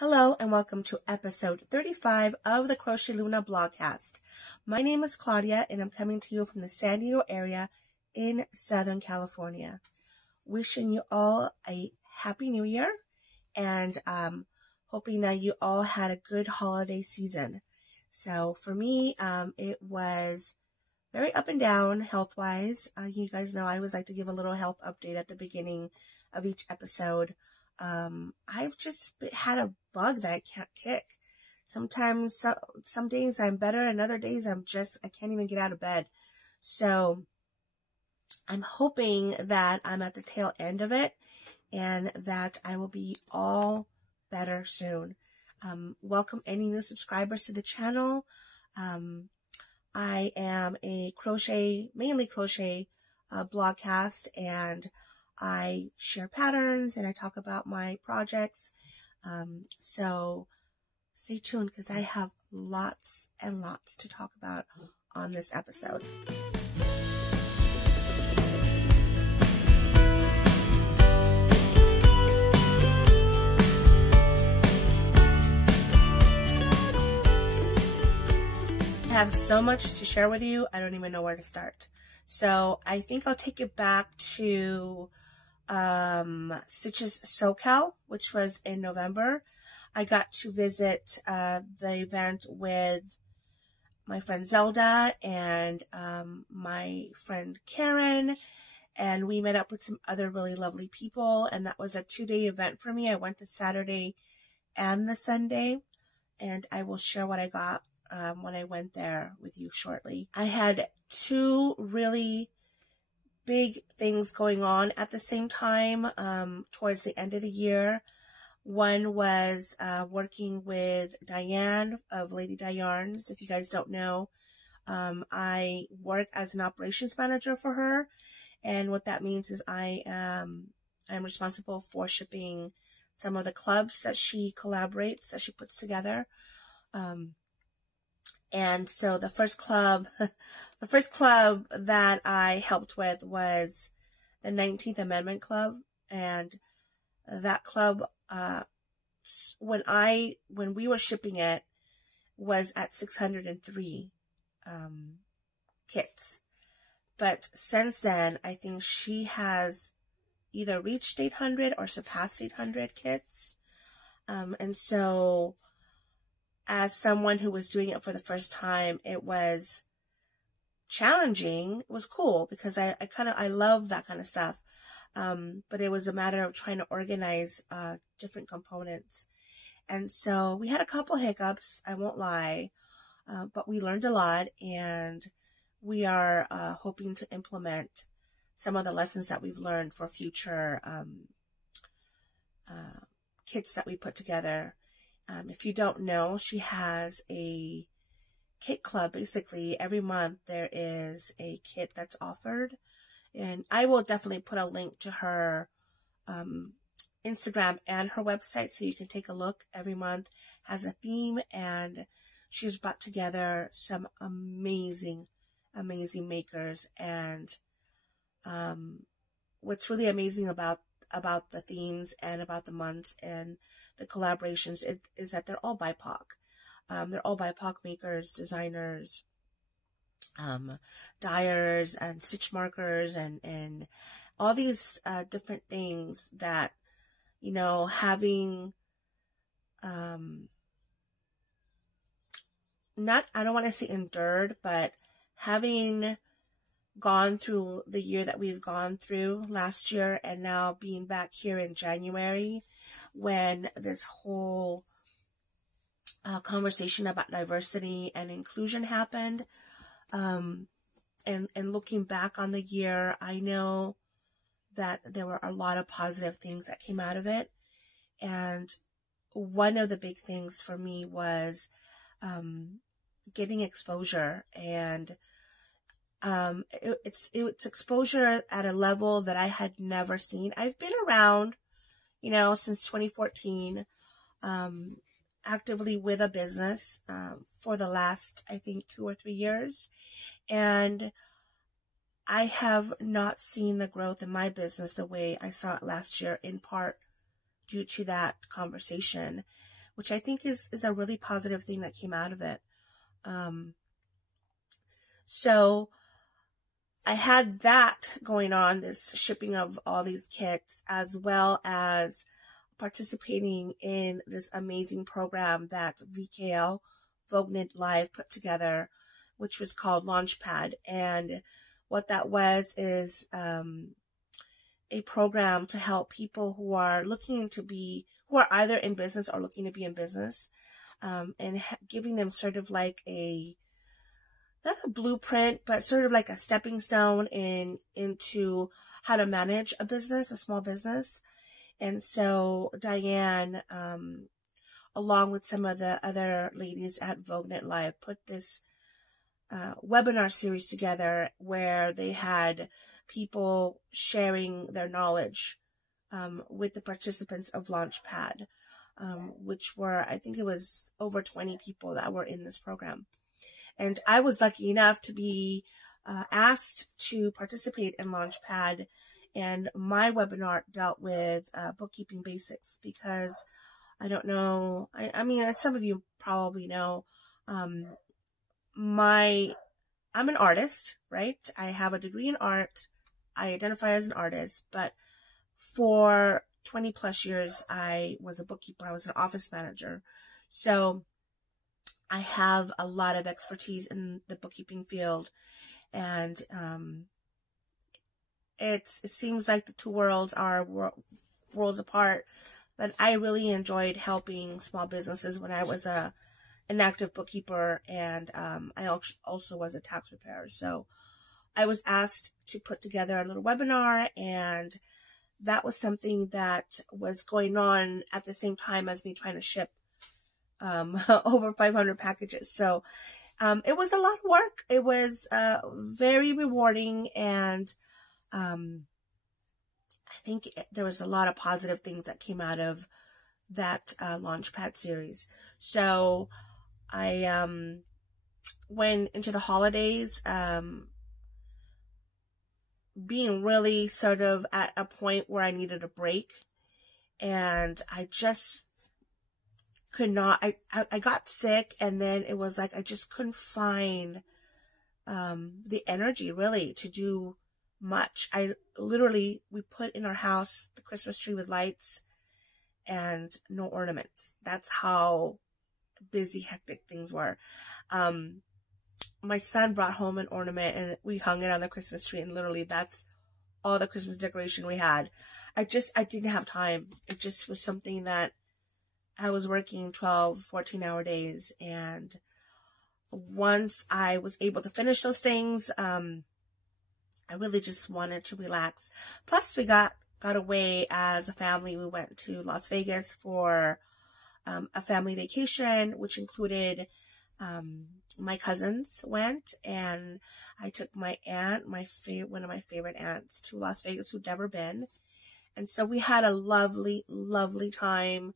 Hello and welcome to episode 35 of the Crochetluna Vlogcast. My name is Claudia and I'm coming to you from the San Diego area in Southern California. Wishing you all a happy new year and hoping that you all had a good holiday season. So for me, it was very up and down health-wise. You guys know I always like to give a little health update at the beginning of each episode. I've just had a bug that I can't kick. Sometimes, some days I'm better and other days I can't even get out of bed. So I'm hoping that I'm at the tail end of it and that I will be all better soon. Welcome any new subscribers to the channel. I am a mainly crochet blogcast, and I share patterns and I talk about my projects. So stay tuned because I have lots and lots to talk about on this episode. I have so much to share with you, I don't even know where to start. So I think I'll take it back to Stitches SoCal, which was in November. I got to visit the event with my friend Zelda and my friend Karen, and we met up with some other really lovely people, and that was a 2-day event for me. I went the Saturday and the Sunday, and I will share what I got when I went there with you shortly. I had 2 really big things going on at the same time towards the end of the year. One was working with Diane of Lady Di Yarns. If you guys don't know, I work as an operations manager for her, and what that means is I'm responsible for shipping some of the clubs that she collaborates, that she puts together. And so the first club that I helped with was the 19th Amendment Club. And that club, when we were shipping it, was at 603, kits. But since then, I think she has either reached 800 or surpassed 800 kits. And so, as someone who was doing it for the first time, it was challenging. It was cool because I love that kind of stuff. But it was a matter of trying to organize, different components. And so we had a couple hiccups, I won't lie. But we learned a lot, and we are, hoping to implement some of the lessons that we've learned for future, kits that we put together. If you don't know, she has a kit club. Basically, every month there is a kit that's offered. And I will definitely put a link to her Instagram and her website so you can take a look. Every month has a theme, and she's brought together some amazing makers. And what's really amazing about the themes and about the months and the collaborations is that they're all BIPOC. They're all BIPOC makers, designers, dyers and stitch markers and all these different things that, you know, having I don't want to say endured, but having gone through the year that we've gone through last year, and now being back here in January when this whole conversation about diversity and inclusion happened, and looking back on the year, I know that there were a lot of positive things that came out of it. And one of the big things for me was getting exposure, and it's exposure at a level that I had never seen. I've been around, you know, since 2014, actively with a business for the last, I think, 2 or 3 years. And I have not seen the growth in my business the way I saw it last year, in part due to that conversation. which I think is a really positive thing that came out of it. So I had that going on, this shipping of all these kits, as well as participating in this amazing program that VKL, Vogue Knit Live, put together, which was called Launchpad. And what that was is a program to help people who are who are either in business or looking to be in business, and giving them sort of like not a blueprint, but sort of like a stepping stone into how to manage a business, a small business. And so Diane, along with some of the other ladies at Vogue Knit Live, put this webinar series together where they had people sharing their knowledge with the participants of Launchpad, which were, I think it was over 20 people that were in this program. And I was lucky enough to be asked to participate in Launchpad, and my webinar dealt with bookkeeping basics, because I don't know, I mean, as some of you probably know, I'm an artist, right? I have a degree in art. I identify as an artist, but for 20 plus years, I was a bookkeeper. I was an office manager. So I have a lot of expertise in the bookkeeping field, and it seems like the two worlds are worlds apart, but I really enjoyed helping small businesses when I was an active bookkeeper, and I also was a tax preparer. So I was asked to put together a little webinar, and that was something that was going on at the same time as me trying to ship over 500 packages. So it was a lot of work. It was very rewarding, and I think there was a lot of positive things that came out of that Launchpad series. So I went into the holidays being really sort of at a point where I needed a break, and I just could not, I got sick, and then it was like I just couldn't find the energy really to do much. We put in our house the Christmas tree with lights and no ornaments. That's how busy, hectic things were. My son brought home an ornament, and we hung it on the Christmas tree, and literally that's all the Christmas decoration we had. I didn't have time. It just was something that I was working 12, 14-hour days, and once I was able to finish those things, I really just wanted to relax. Plus, we got away as a family. We went to Las Vegas for a family vacation, which included my cousins went, and I took my aunt, one of my favorite aunts, to Las Vegas, who'd never been. And so we had a lovely, lovely time.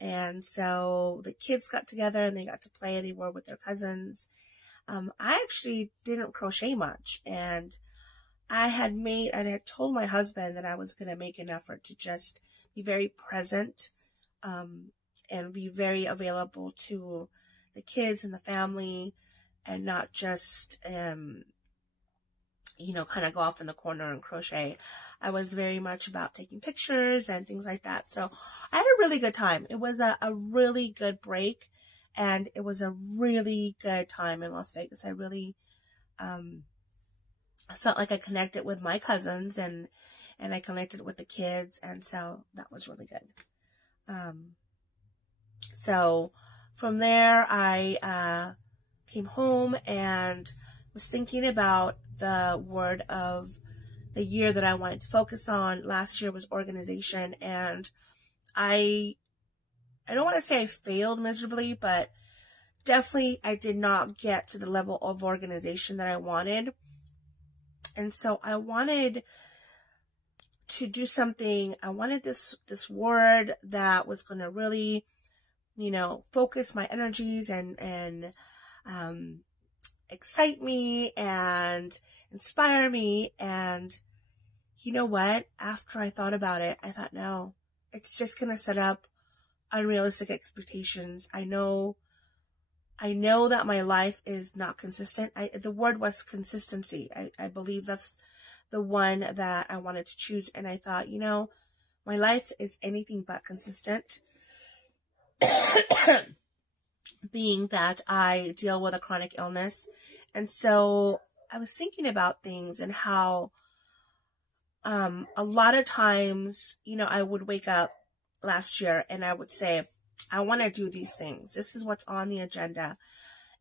And so the kids got together and they got to play. They were with their cousins. I actually didn't crochet much, and I had told my husband that I was going to make an effort to just be very present, and be very available to the kids and the family, and not just, kind of go off in the corner and crochet. I was very much about taking pictures and things like that. So I had a really good time. It was a really good break, and it was a really good time in Las Vegas. I really, I felt like I connected with my cousins, and I connected with the kids. And so that was really good. So from there, I, came home and was thinking about the word of the year that I wanted to focus on. Last year was organization, and I don't want to say I failed miserably, but definitely I did not get to the level of organization that I wanted. And so I wanted to do something. I wanted this word that was going to really, focus my energies and excite me and inspire me. And you know what? After I thought about it, I thought, no, it's just going to set up unrealistic expectations. I know that my life is not consistent. The word was consistency. I believe that's the one that I wanted to choose. And I thought, my life is anything but consistent. Being that I deal with a chronic illness. And so I was thinking about things and how, a lot of times, I would wake up last year and I would say, I want to do these things. This is what's on the agenda.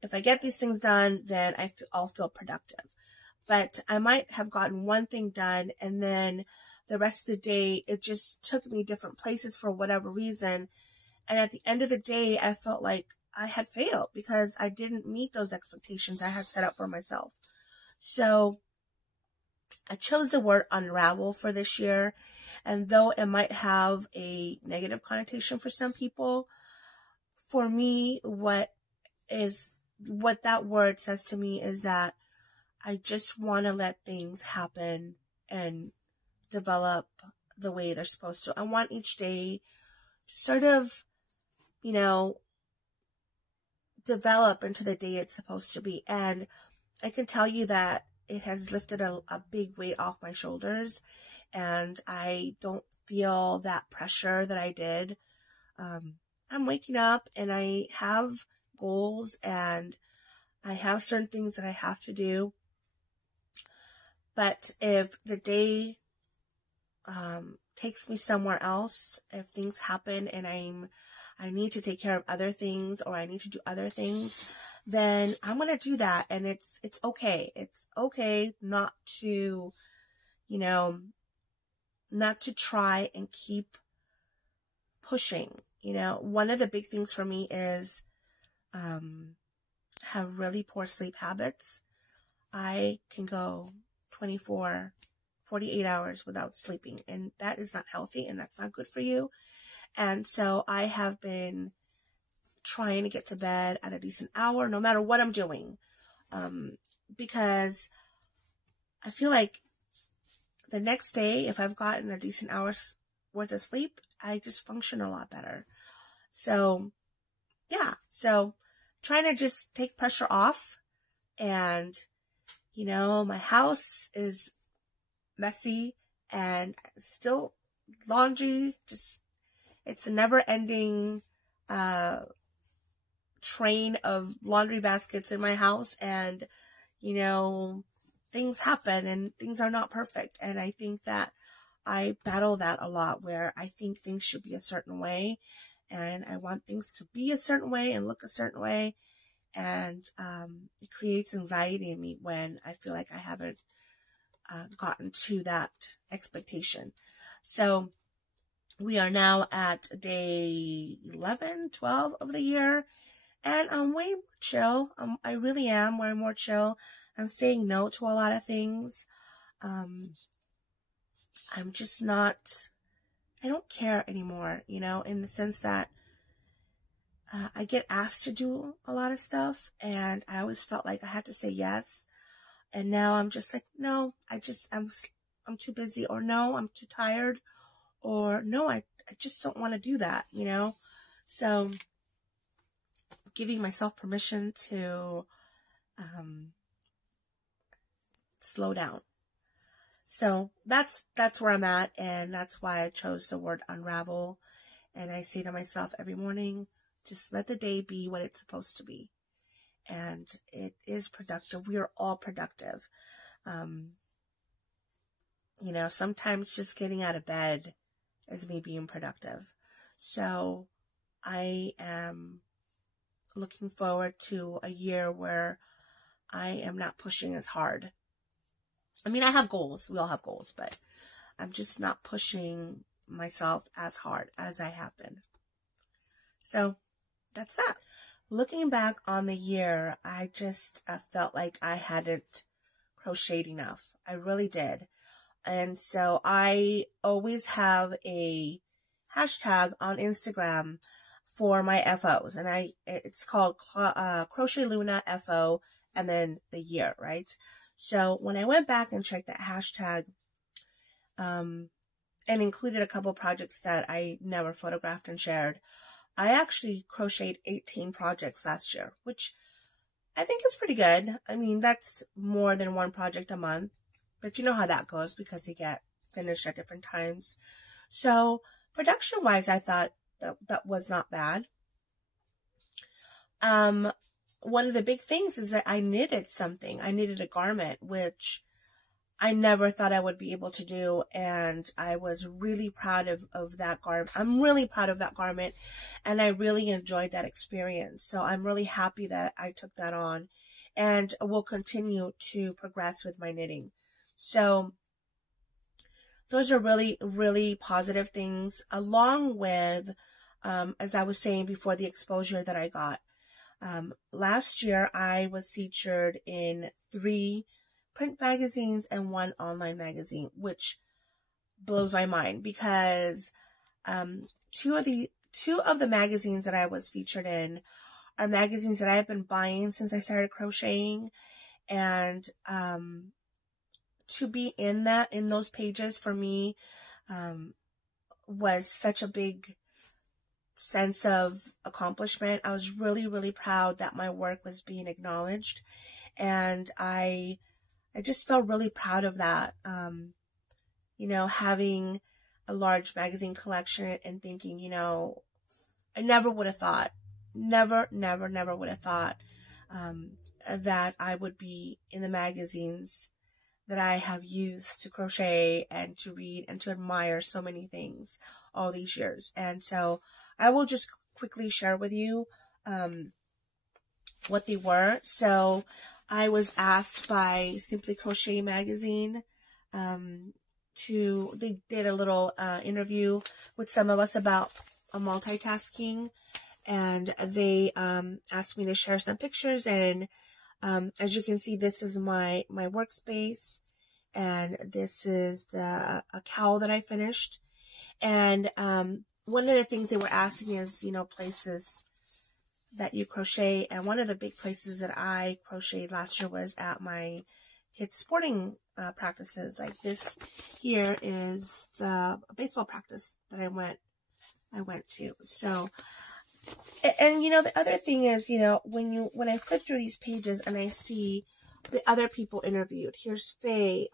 If I get these things done, then I'll feel productive. But I might have gotten one thing done, and then the rest of the day, it just took me different places for whatever reason. And at the end of the day, I felt like I had failed because I didn't meet those expectations I had set up for myself. So I chose the word unravel for this year. And though it might have a negative connotation for some people, for me, what that word says to me is that I just want to let things happen and develop the way they're supposed to. I want each day to sort of, develop into the day it's supposed to be. And I can tell you that it has lifted a big weight off my shoulders, and I don't feel that pressure that I did. I'm waking up and I have goals and I have certain things that I have to do. But if the day takes me somewhere else, if things happen and I need to take care of other things or I need to do other things, then I'm going to do that. And it's okay. It's okay not to, not to try and keep pushing. One of the big things for me is, have really poor sleep habits. I can go 48 hours without sleeping, and that is not healthy and that's not good for you. And so I have been trying to get to bed at a decent hour, no matter what I'm doing. Because I feel like the next day, if I've gotten a decent hour's worth of sleep, I just function a lot better. So, yeah. So, trying to just take pressure off. And, my house is messy and still laundry. It's a never-ending train of laundry baskets in my house. And, things happen and things are not perfect. And I think that I battle that a lot, where I think things should be a certain way and I want things to be a certain way and look a certain way. And it creates anxiety in me when I feel like I haven't gotten to that expectation. So we are now at day 11, 12 of the year, and I'm way more chill. I really am way more chill. I'm saying no to a lot of things. I'm just not, I don't care anymore, in the sense that I get asked to do a lot of stuff, and I always felt like I had to say yes. And now I'm just like, no, I'm too busy, or no, I'm too tired, or no, I just don't want to do that, So giving myself permission to slow down. So that's where I'm at, and that's why I chose the word unravel. And I say to myself every morning, just let the day be what it's supposed to be. And it is productive. We are all productive. Sometimes just getting out of bed is me being productive. So I am looking forward to a year where I am not pushing as hard. I mean, I have goals. We all have goals, but I'm just not pushing myself as hard as I have been. So that's that. Looking back on the year, I just felt like I hadn't crocheted enough. I really did. And so I always have a hashtag on Instagram for my FOs, and it's called Crochetluna FO and then the year, right? So when I went back and checked that hashtag, and included a couple projects that I never photographed and shared, I actually crocheted 18 projects last year, which I think is pretty good. I mean, that's more than one project a month, but you know how that goes because they get finished at different times. So production-wise, I thought that was not bad. One of the big things is that I knitted something. I knitted a garment, which I never thought I would be able to do, and I was really proud of that garment. I'm really proud of that garment, and I really enjoyed that experience. So I'm really happy that I took that on, and will continue to progress with my knitting. So those are really, really positive things, along with, as I was saying before, the exposure that I got. Last year, I was featured in 3 print magazines and 1 online magazine, which blows my mind because two of the magazines that I was featured in are magazines that I've been buying since I started crocheting, and to be in those pages for me was such a big sense of accomplishment. I was really, really proud that my work was being acknowledged, and I just felt really proud of that. You know, having a large magazine collection and thinking, you know, I never would have thought, never would have thought that I would be in the magazines that I have used to crochet and to read and to admire so many things all these years. And so I will just quickly share with you what they were. So I was asked by Simply Crochet magazine they did a little interview with some of us about multitasking, and they asked me to share some pictures, and as you can see, this is my workspace, and this is a cowl that I finished. And one of the things they were asking is, you know, places that you crochet, and one of the big places that I crocheted last year was at my kids' sporting practices. Like this here is the baseball practice that I went to. So, and you know, the other thing is, you know, when I flip through these pages and I see the other people interviewed. Here's Faye,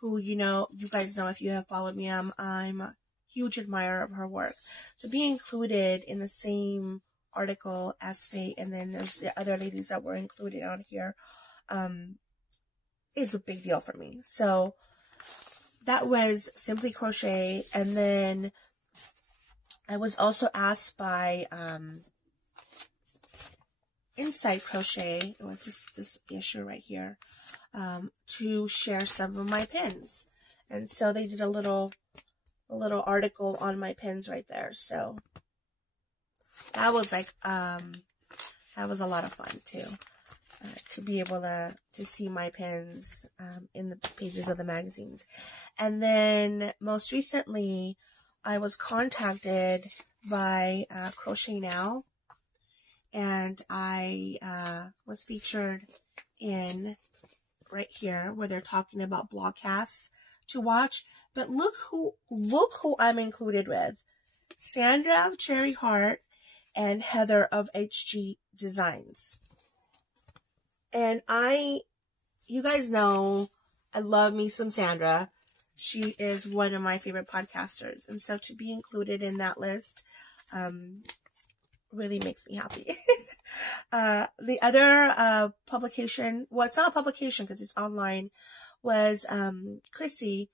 who, you know, you guys know if you have followed me, I'm a huge admirer of her work. To be included in the same article as Faye, and then there's the other ladies that were included on here, is a big deal for me. So that was Simply Crochet. And then I was also asked by Inside Crochet, it was this issue right here, to share some of my pins. And so they did a little article on my pins right there. So that was like, that was a lot of fun too, to be able to see my pins in the pages of the magazines. And then most recently, I was contacted by Crochet Now, and I was featured in right here where they're talking about Vlogcasts to watch. But look who I'm included with: Sandra of Cherry Heart and Heather of HG Designs. And you guys know I love me some Sandra. She is one of my favorite podcasters. And so to be included in that list really makes me happy. The other publication, well, it's not a publication because it's online, was Chrissy,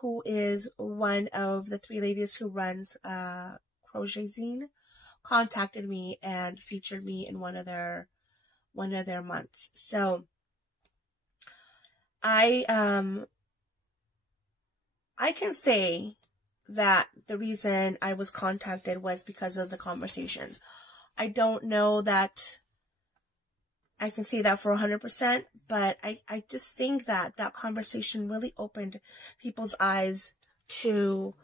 who is one of the 3 ladies who runs Crochet Zine, contacted me and featured me in one of their months. So I can say that the reason I was contacted was because of the conversation. I don't know that I can say that for 100%, but I just think that that conversation really opened people's eyes to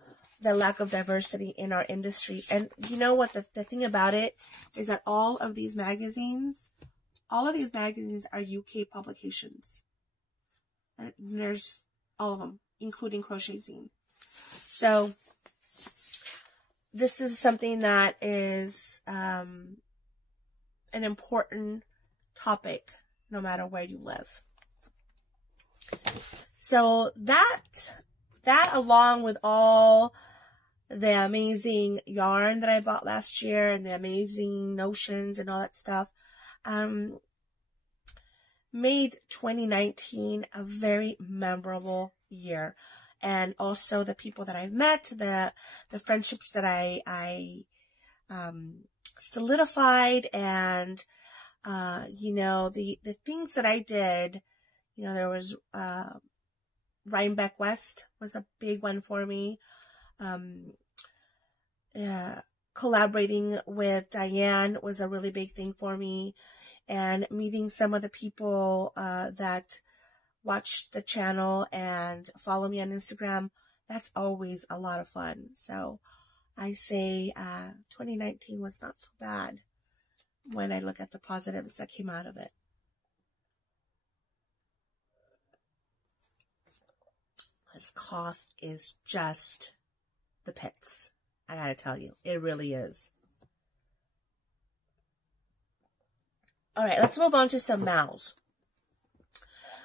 the lack of diversity in our industry. And you know what, the thing about it is that all of these magazines are UK publications. And there's all of them, including Crochet Zine. So this is something that is an important topic no matter where you live. So that along with all the amazing yarn that I bought last year and the amazing notions and all that stuff, made 2019 a very memorable year. And also the people that I've met, the friendships that I solidified, and, the things that I did. There was, Rhinebeck West was a big one for me. Collaborating with Diane was a really big thing for me, and meeting some of the people that watch the channel and follow me on Instagram, that's always a lot of fun. So I say 2019 was not so bad when I look at the positives that came out of it. This cough is just the pits. I gotta tell you, it really is. Alright, let's move on to some mouths.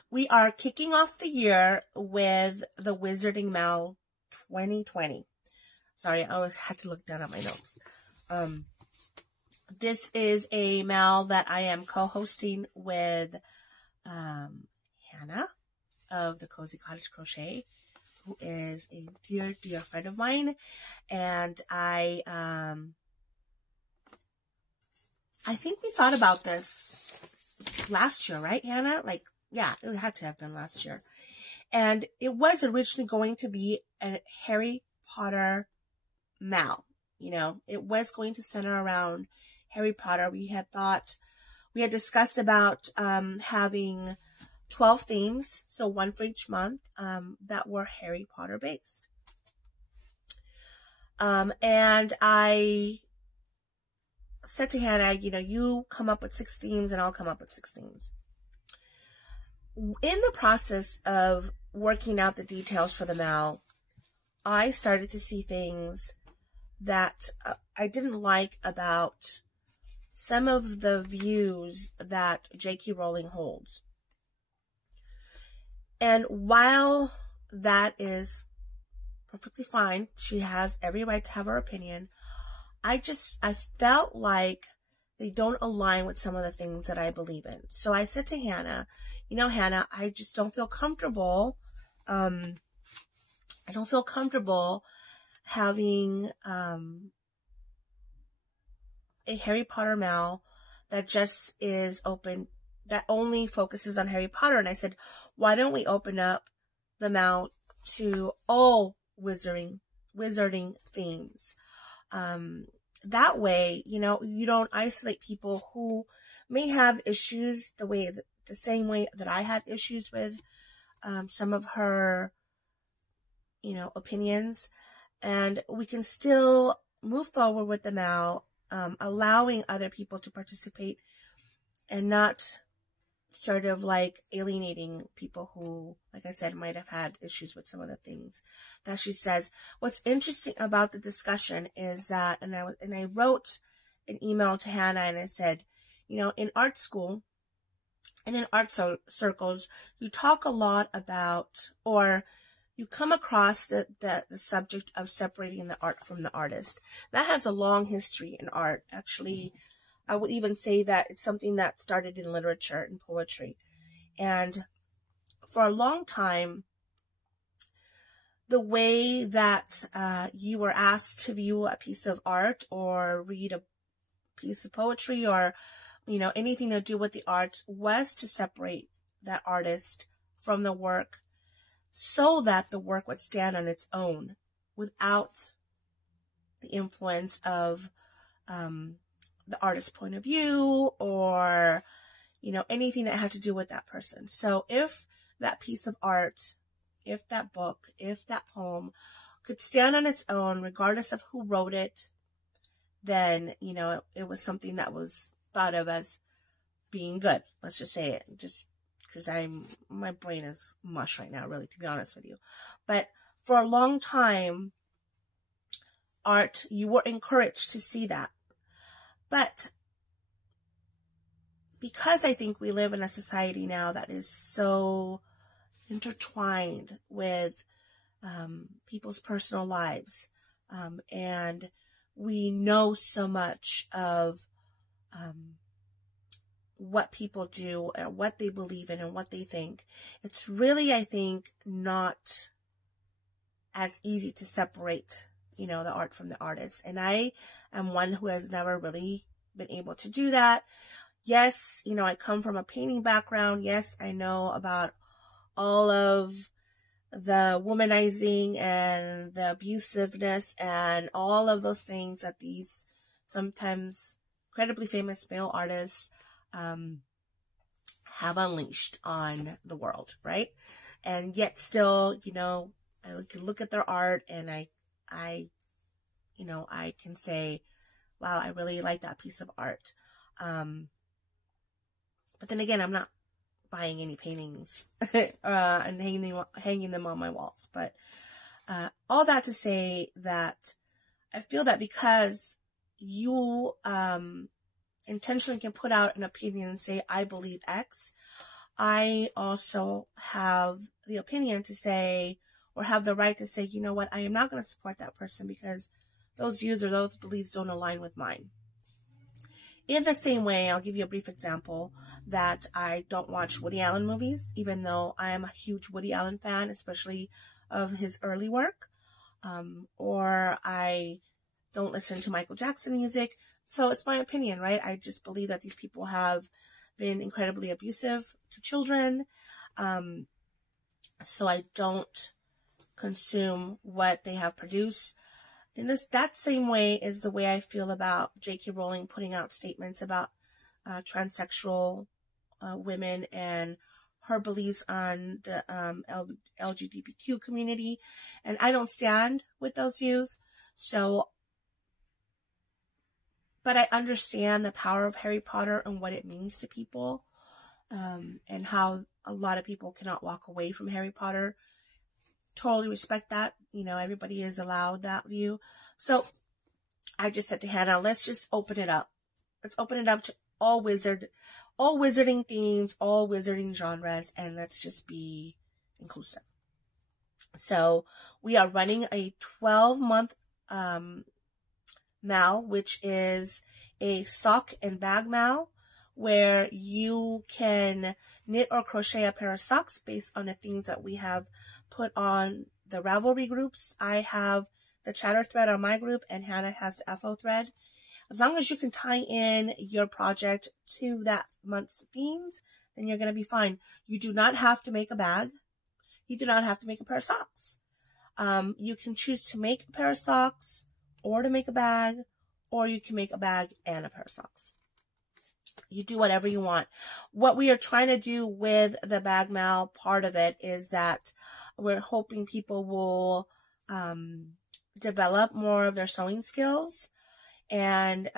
We are kicking off the year with the Wizarding Mal 2020. Sorry, I always had to look down at my notes. This is a mal that I am co-hosting with Hannah of the Cozy Cottage Crochet, who is a dear, dear friend of mine. And I think we thought about this last year, right, Hannah? Yeah, it had to have been last year. And it was originally going to be a Harry Potter mal. It was going to center around Harry Potter. We had discussed about having 12 themes, so one for each month, that were Harry Potter based. And I said to Hannah, you come up with 6 themes and I'll come up with 6 themes. In the process of working out the details for the mal, I started to see things that I didn't like about some of the views that J.K. Rowling holds. And while that is perfectly fine, she has every right to have her opinion, I felt like they don't align with some of the things that I believe in. So I said to Hannah, Hannah, I just don't feel comfortable. I don't feel comfortable having a Harry Potter mal that just is open, that only focuses on Harry Potter. And I said, why don't we open up the mal to all wizarding themes? That way, you don't isolate people who may have issues the same way that I had issues with some of her, opinions, and we can still move forward with the mal, allowing other people to participate and not sort of alienating people who, like I said, might have had issues with some of the things that she says. What's interesting about the discussion is that, and I wrote an email to Hannah and I said, in art school and in art circles, you talk a lot about, or you come across the subject of separating the art from the artist. That has a long history in art. Actually, I would even say that it's something that started in literature and poetry. And for a long time, the way that you were asked to view a piece of art or read a piece of poetry or, anything to do with the arts was to separate that artist from the work so that the work would stand on its own without the influence of the artist's point of view or, anything that had to do with that person. So if that piece of art, if that book, if that poem could stand on its own, regardless of who wrote it, then, it was something that was thought of as being good. Let's just say it, just because my brain is mush right now, really, to be honest with you. But for a long time, art, you were encouraged to see that. But because I think we live in a society now that is so intertwined with people's personal lives, and we know so much of what people do and what they believe in and what they think, it's really, I think, not as easy to separate, you know, the art from the artist. And I am one who has never really been able to do that. Yes, you know, I come from a painting background. Yes, I know about all of the womanizing and the abusiveness and all of those things that these sometimes incredibly famous male artists have unleashed on the world, right? And yet still, you know, I can look at their art and I you know, I can say, wow, I really like that piece of art. But then again, I'm not buying any paintings and hanging them on my walls. But all that to say that I feel that because you intentionally can put out an opinion and say, I believe X, I also have the opinion to say, or have the right to say, you know what, I am not going to support that person because those views or those beliefs don't align with mine. In the same way, I'll give you a brief example that I don't watch Woody Allen movies, even though I am a huge Woody Allen fan, especially of his early work. Or I don't listen to Michael Jackson music. So it's my opinion, right? I just believe that these people have been incredibly abusive to children. So I don't consume what they have produced. In that same way is the way I feel about J.K. Rowling putting out statements about transsexual women and her beliefs on the LGBTQ community. And I don't stand with those views. So, but I understand the power of Harry Potter and what it means to people, and how a lot of people cannot walk away from Harry Potter. Totally respect that. You know, everybody is allowed that view. So I just said to Hannah, let's just open it up. Let's open it up to all wizarding themes, all wizarding genres, and let's just be inclusive. So we are running a 12-month MAL, which is a sock and bag MAL, where you can knit or crochet a pair of socks based on the themes that we have put on the Ravelry groups. I have the chatter thread on my group and Hannah has the FO thread. As long as you can tie in your project to that month's themes, then you're going to be fine. You do not have to make a bag. You do not have to make a pair of socks. You can choose to make a pair of socks or to make a bag, or you can make a bag and a pair of socks. You do whatever you want. What we are trying to do with the bag MAL part of it is that we're hoping people will develop more of their sewing skills and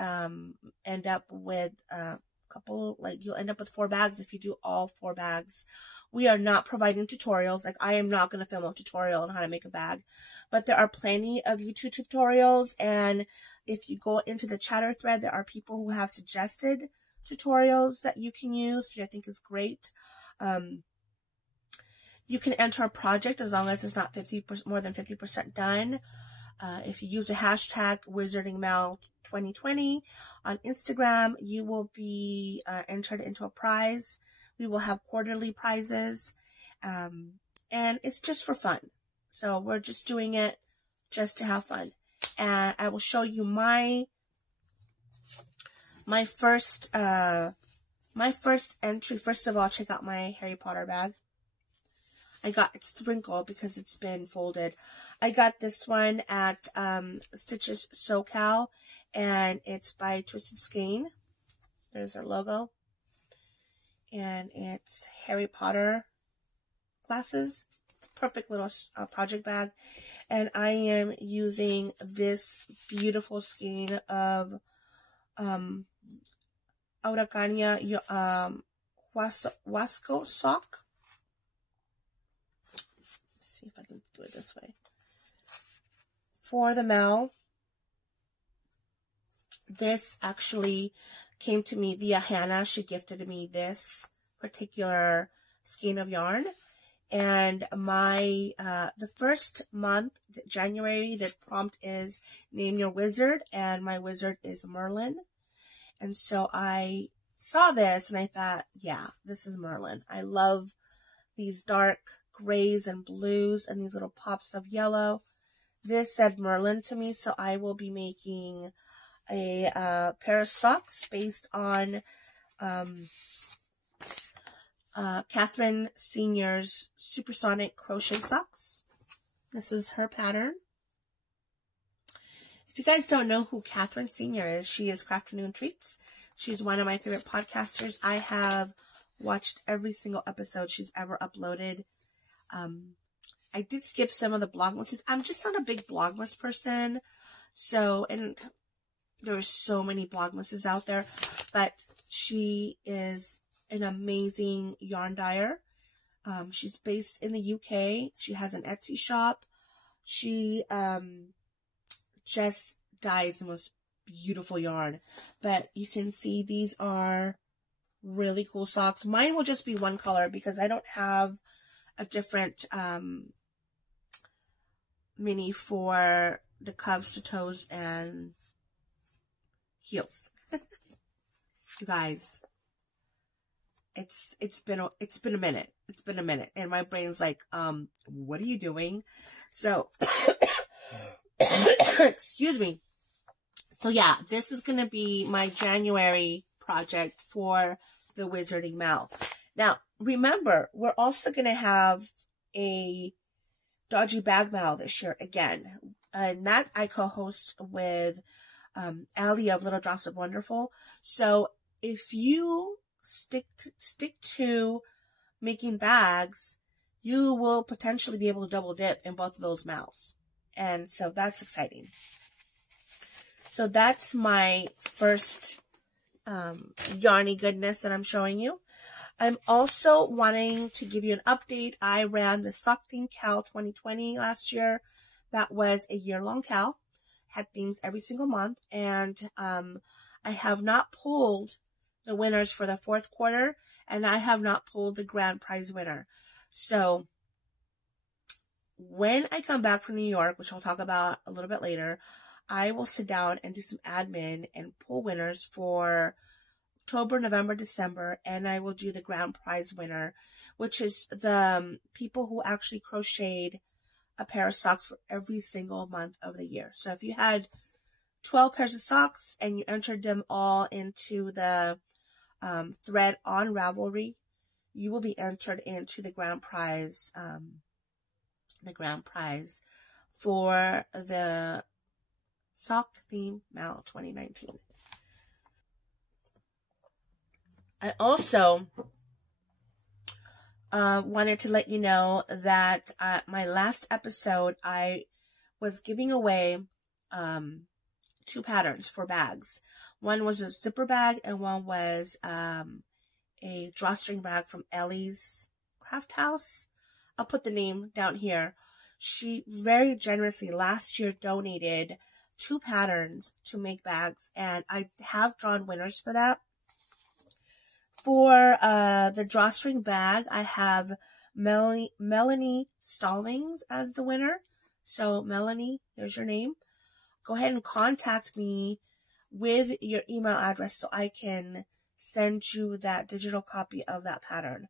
end up with a couple, like you'll end up with 4 bags if you do all 4 bags. We are not providing tutorials. Like I am not going to film a tutorial on how to make a bag, but there are plenty of YouTube tutorials. And if you go into the chatter thread, there are people who have suggested tutorials that you can use, which I think is great. You can enter a project as long as it's not more than 50% done. If you use the hashtag WizardingMal2020 on Instagram, you will be entered into a prize. We will have quarterly prizes, and it's just for fun. So we're just doing it just to have fun. And I will show you my first entry. First of all, check out my Harry Potter bag. It's wrinkled because it's been folded. I got this one at Stitches SoCal, and it's by Twisted Skein. There's our logo. And it's Harry Potter glasses. It's a perfect little project bag. And I am using this beautiful skein of Auracania Wasco sock. See if I can do it this way. For the MAL, This actually came to me via Hannah. She gifted me this particular skein of yarn. And my, the first month, January, the prompt is name your wizard, and my wizard is Merlin. And so I saw this and I thought, yeah, this is Merlin. I love these dark grays and blues and these little pops of yellow. This said Merlin to me, so I will be making a pair of socks based on Catherine Senior's Supersonic Crochet Socks. This is her pattern. If you guys don't know who Catherine Senior is, she is Crochetluna Treats. She's one of my favorite podcasters. I have watched every single episode she's ever uploaded. I did skip some of the Vlogmases. I'm just not a big Vlogmas person. So, and there's so many Vlogmases out there. But she is an amazing yarn dyer. She's based in the UK. She has an Etsy shop. She just dyes the most beautiful yarn. But you can see these are really cool socks. Mine will just be one color because I don't have a different mini for the cuffs, the toes, and heels. You guys, it's been a minute. It's been a minute, and my brain's like, what are you doing? So, excuse me. So yeah, this is gonna be my January project for the Wizarding Mouth. Now, remember, we're also gonna have a Dodgy Bag Mail this year again, and that I co-host with Allie of Little Drops of Wonderful. So if you stick to making bags, you will potentially be able to double dip in both of those mouths, and so that's exciting. So that's my first yarny goodness that I'm showing you. I'm also wanting to give you an update. I ran the Sock Theme Cal 2020 last year. That was a year-long cal. Had themes every single month. And I have not pulled the winners for the fourth quarter. And I have not pulled the grand prize winner. So when I come back from New York, which I'll talk about a little bit later, I will sit down and do some admin and pull winners for October, November, December, and I will do the grand prize winner, which is the people who actually crocheted a pair of socks for every single month of the year. So if you had 12 pairs of socks and you entered them all into the thread on Ravelry, you will be entered into the grand prize for the Sock Theme Mal 2019. I also wanted to let you know that my last episode, I was giving away 2 patterns for bags. One was a zipper bag and one was a drawstring bag from Ellie's Craft House. I'll put the name down here. She very generously last year donated 2 patterns to make bags, and I have drawn winners for that. For the drawstring bag, I have Melanie Stallings as the winner. So Melanie, there's your name. Go ahead and contact me with your email address so I can send you that digital copy of that pattern.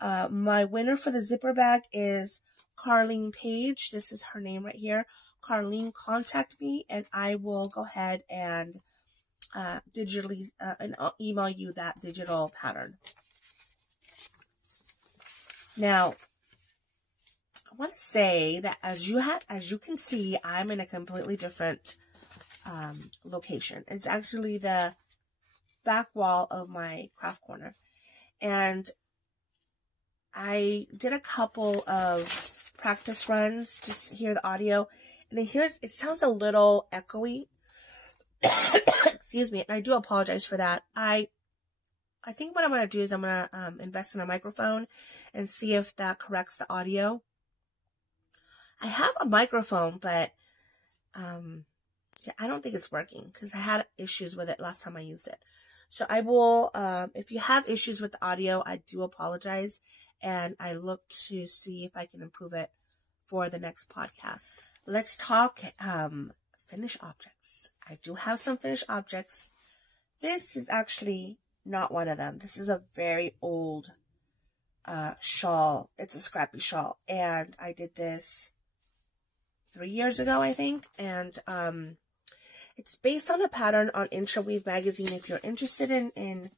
My winner for the zipper bag is Carlene Page. This is her name right here. Carlene, contact me and I will go ahead and digitally and I'll email you that digital pattern. Now, I want to say that as you can see, I'm in a completely different location. It's actually the back wall of my craft corner, and I did a couple of practice runs to hear the audio, and it sounds a little echoey. Excuse me, and I do apologize for that. I think what I'm going to do is I'm going to invest in a microphone and see if that corrects the audio. I have a microphone, but Yeah, I don't think it's working because I had issues with it last time I used it. So I will, if you have issues with the audio, I do apologize. And I look to see if I can improve it for the next podcast. Let's talk finished objects. I do have some finished objects. This is actually not one of them. This is a very old shawl. It's a scrappy shawl. And I did this 3 years ago, I think. And it's based on a pattern on Intraweave magazine. If you're interested in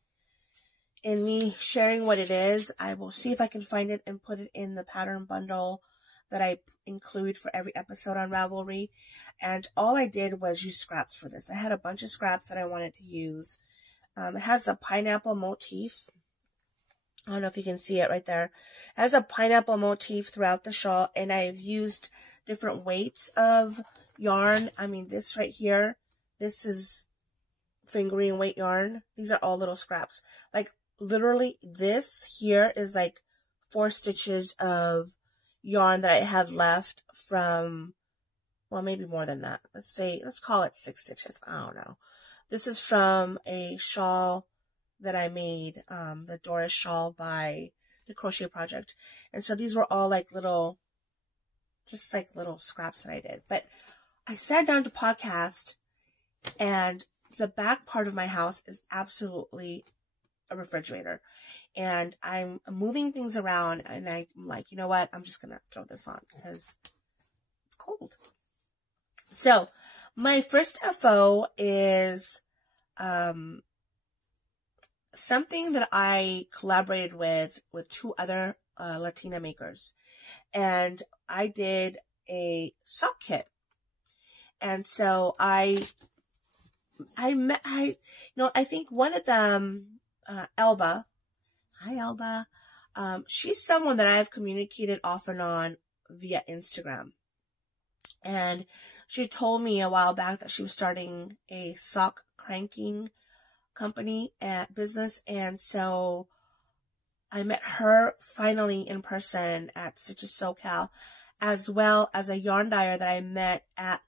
me sharing what it is, I will see if I can find it and put it in the pattern bundle that I include for every episode on Ravelry. And all I did was use scraps for this. I had a bunch of scraps that I wanted to use. It has a pineapple motif. I don't know if you can see it right there. It has a pineapple motif throughout the shawl, and I've used different weights of yarn. I mean, this right here, this is fingering weight yarn. These are all little scraps. Like, literally, this here is like 4 stitches of yarn that I had left from, well, maybe more than that. Let's call it 6 stitches. I don't know. This is from a shawl that I made, the Doris shawl by the Crochet Project. And so these were all like little, just like little scraps that I did. But I sat down to podcast, and the back part of my house is absolutely a refrigerator. And I'm moving things around, and I'm like, you know what? I'm just going to throw this on because it's cold. So my first FO is something that I collaborated with 2 other Latina makers. And I did a sock kit. And so I think one of them, Elba. Hi, Elba. She's someone that I've communicated off and on via Instagram. And she told me a while back that she was starting a sock cranking company at business. And so I met her finally in person at Stitches SoCal, as well as a yarn dyer that I met at,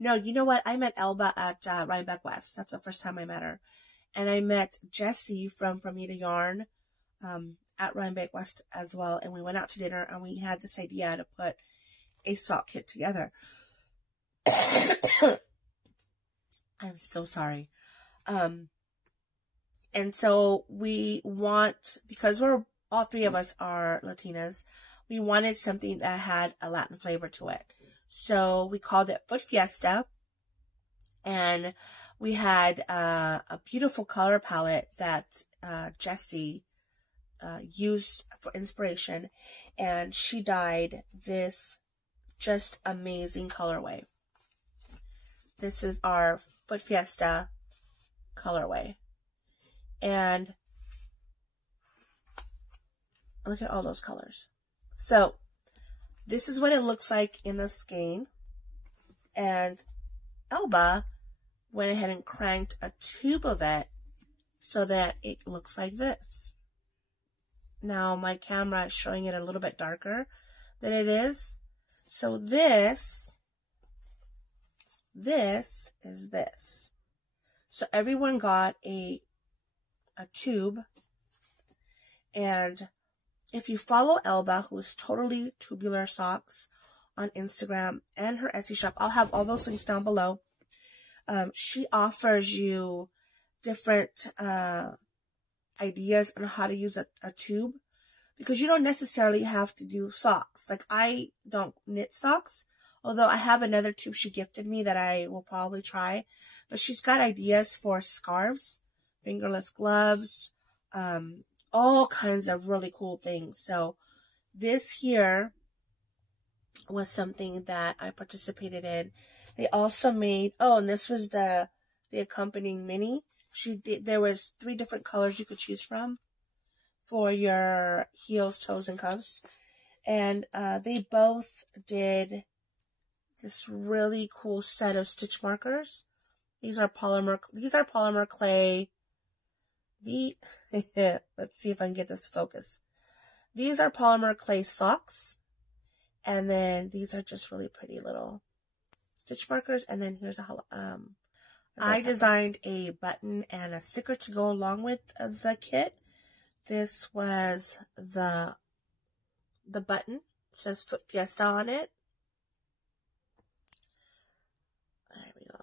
no, you know what? I met Elba at Rhinebeck West. That's the first time I met her. And I met Jessie from Bermuda Yarn at Rhinebeck West as well. And we went out to dinner, and we had this idea to put a sock kit together. I'm so sorry. And so we want, because all 3 of us are Latinas, we wanted something that had a Latin flavor to it. So we called it Foot Fiesta, and we had a beautiful color palette that Jessie used for inspiration, and she dyed this just amazing colorway. This is our Foot Fiesta colorway, and look at all those colors. So this is what it looks like in the skein, and Elba went ahead and cranked a tube of it so that it looks like this. Now my camera is showing it a little bit darker than it is. So this is this. So everyone got a tube, and if you follow Elba, who's totally tubular socks on Instagram and her Etsy shop, I'll have all those links down below. She offers you different ideas on how to use a tube, because you don't necessarily have to do socks. Like, I don't knit socks, although I have another tube she gifted me that I will probably try. But she's got ideas for scarves, fingerless gloves, all kinds of really cool things. So this here was something that I participated in. They also made, and this was the accompanying mini. There was 3 different colors you could choose from for your heels, toes, and cuffs. And they both did this really cool set of stitch markers. These are polymer clay. Let's see if I can get this focus. These are polymer clay socks. And then these are just really pretty little stitch markers, and then here's I designed a button and a sticker to go along with the kit. This was the button. It says Fiesta on it. There we go.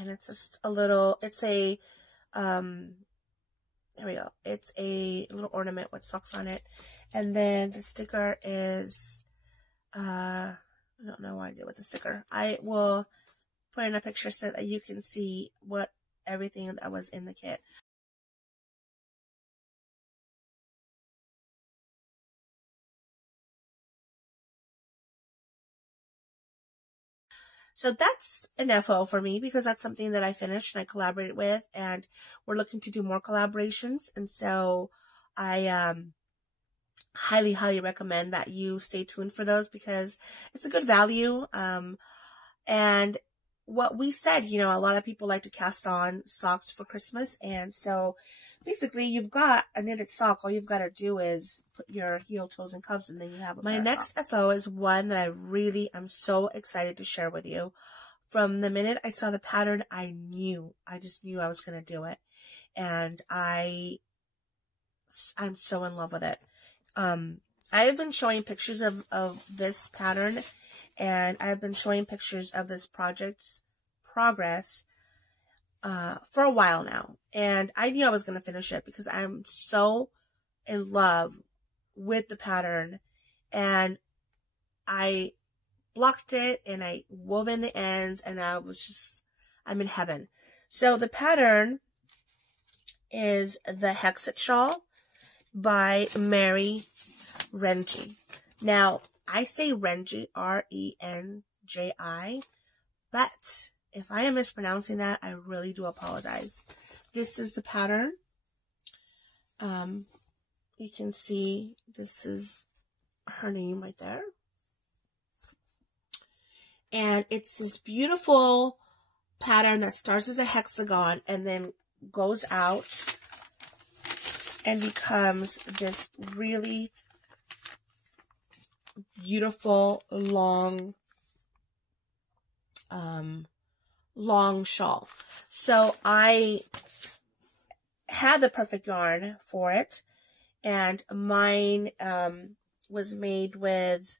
And it's just a little, it's a, there we go. It's a little ornament with socks on it. And then the sticker is, I don't know what I did with the sticker. I will put in a picture so that you can see what everything that was in the kit. So that's an FO for me because that's something that I finished and I collaborated with, and we're looking to do more collaborations. And so I highly, highly recommend that you stay tuned for those because it's a good value. And what we said, you know, a lot of people like to cast on socks for Christmas. And so basically you've got a knitted sock. All you've got to do is put your heel, toes, and cuffs, and then you have a My next FO is one that I really am so excited to share with you. From the minute I saw the pattern, I just knew I was going to do it. And I'm so in love with it. I have been showing pictures of this pattern, and I've been showing pictures of this project's progress for a while now. And I knew I was going to finish it because I'm so in love with the pattern. And I blocked it and I wove in the ends, and I'm in heaven. So the pattern is the Hexit Shawl by Mary Renji. Now, I say Renji, R-E-N-J-I, but if I am mispronouncing that, I really do apologize. This is the pattern. You can see this is her name right there. And it's this beautiful pattern that starts as a hexagon and then goes out and becomes this really beautiful long shawl. So I had the perfect yarn for it, and mine was made with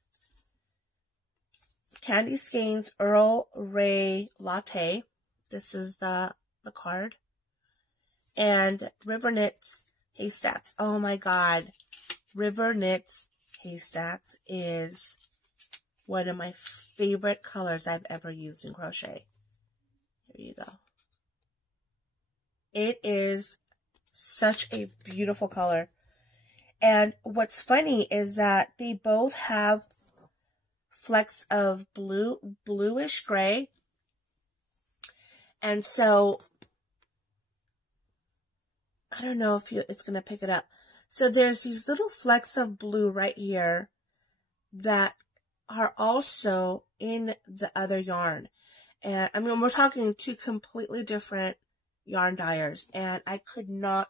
Candy Skeins Earl Ray Latte. This is the card. And River Knits Haystacks. Oh my god. River Knits Haystacks is one of my favorite colors I've ever used in crochet. Here you go. It is such a beautiful color. And what's funny is that they both have flecks of bluish gray. And so I don't know if it's going to pick it up. So there's these little flecks of blue right here that are also in the other yarn. And I mean, we're talking two completely different yarn dyers. And I could not,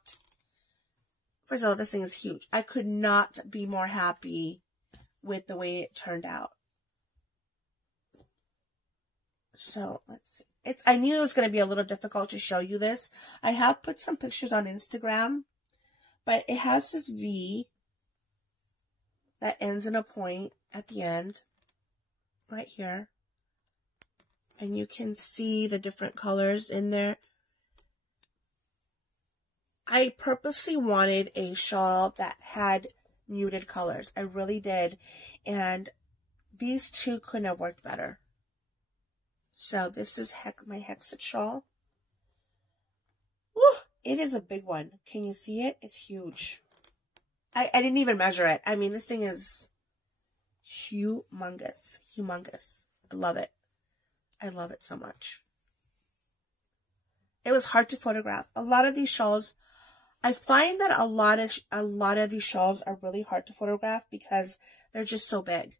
first of all, this thing is huge. I could not be more happy with the way it turned out. So let's see. I knew it was going to be a little difficult to show you this. I have put some pictures on Instagram, but it has this V that ends in a point at the end, right here. And you can see the different colors in there. I purposely wanted a shawl that had muted colors. I really did. And these two couldn't have worked better. So this is my Hexit shawl. Woo! It is a big one. Can you see it? It's huge. I didn't even measure it. I mean, this thing is humongous. Humongous. I love it. I love it so much. It was hard to photograph. A lot of these shawls, I find that a lot of these shawls are really hard to photograph because they're just so big.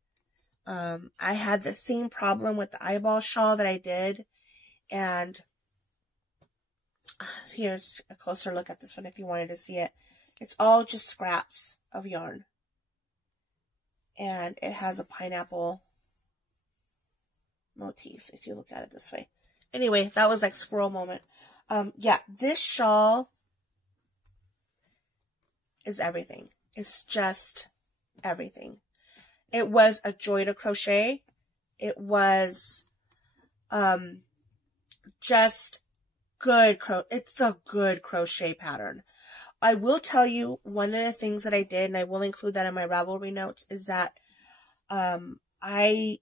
I had the same problem with the eyeball shawl that I did, and here's a closer look at this one if you wanted to see it. It's all just scraps of yarn, and it has a pineapple motif, if you look at it this way. Anyway, that was like squirrel moment. Yeah, this shawl is everything. It's just everything. It was a joy to crochet. It was, just good it's a good crochet pattern. I will tell you, one of the things that I did, and I will include that in my Ravelry notes, is that, I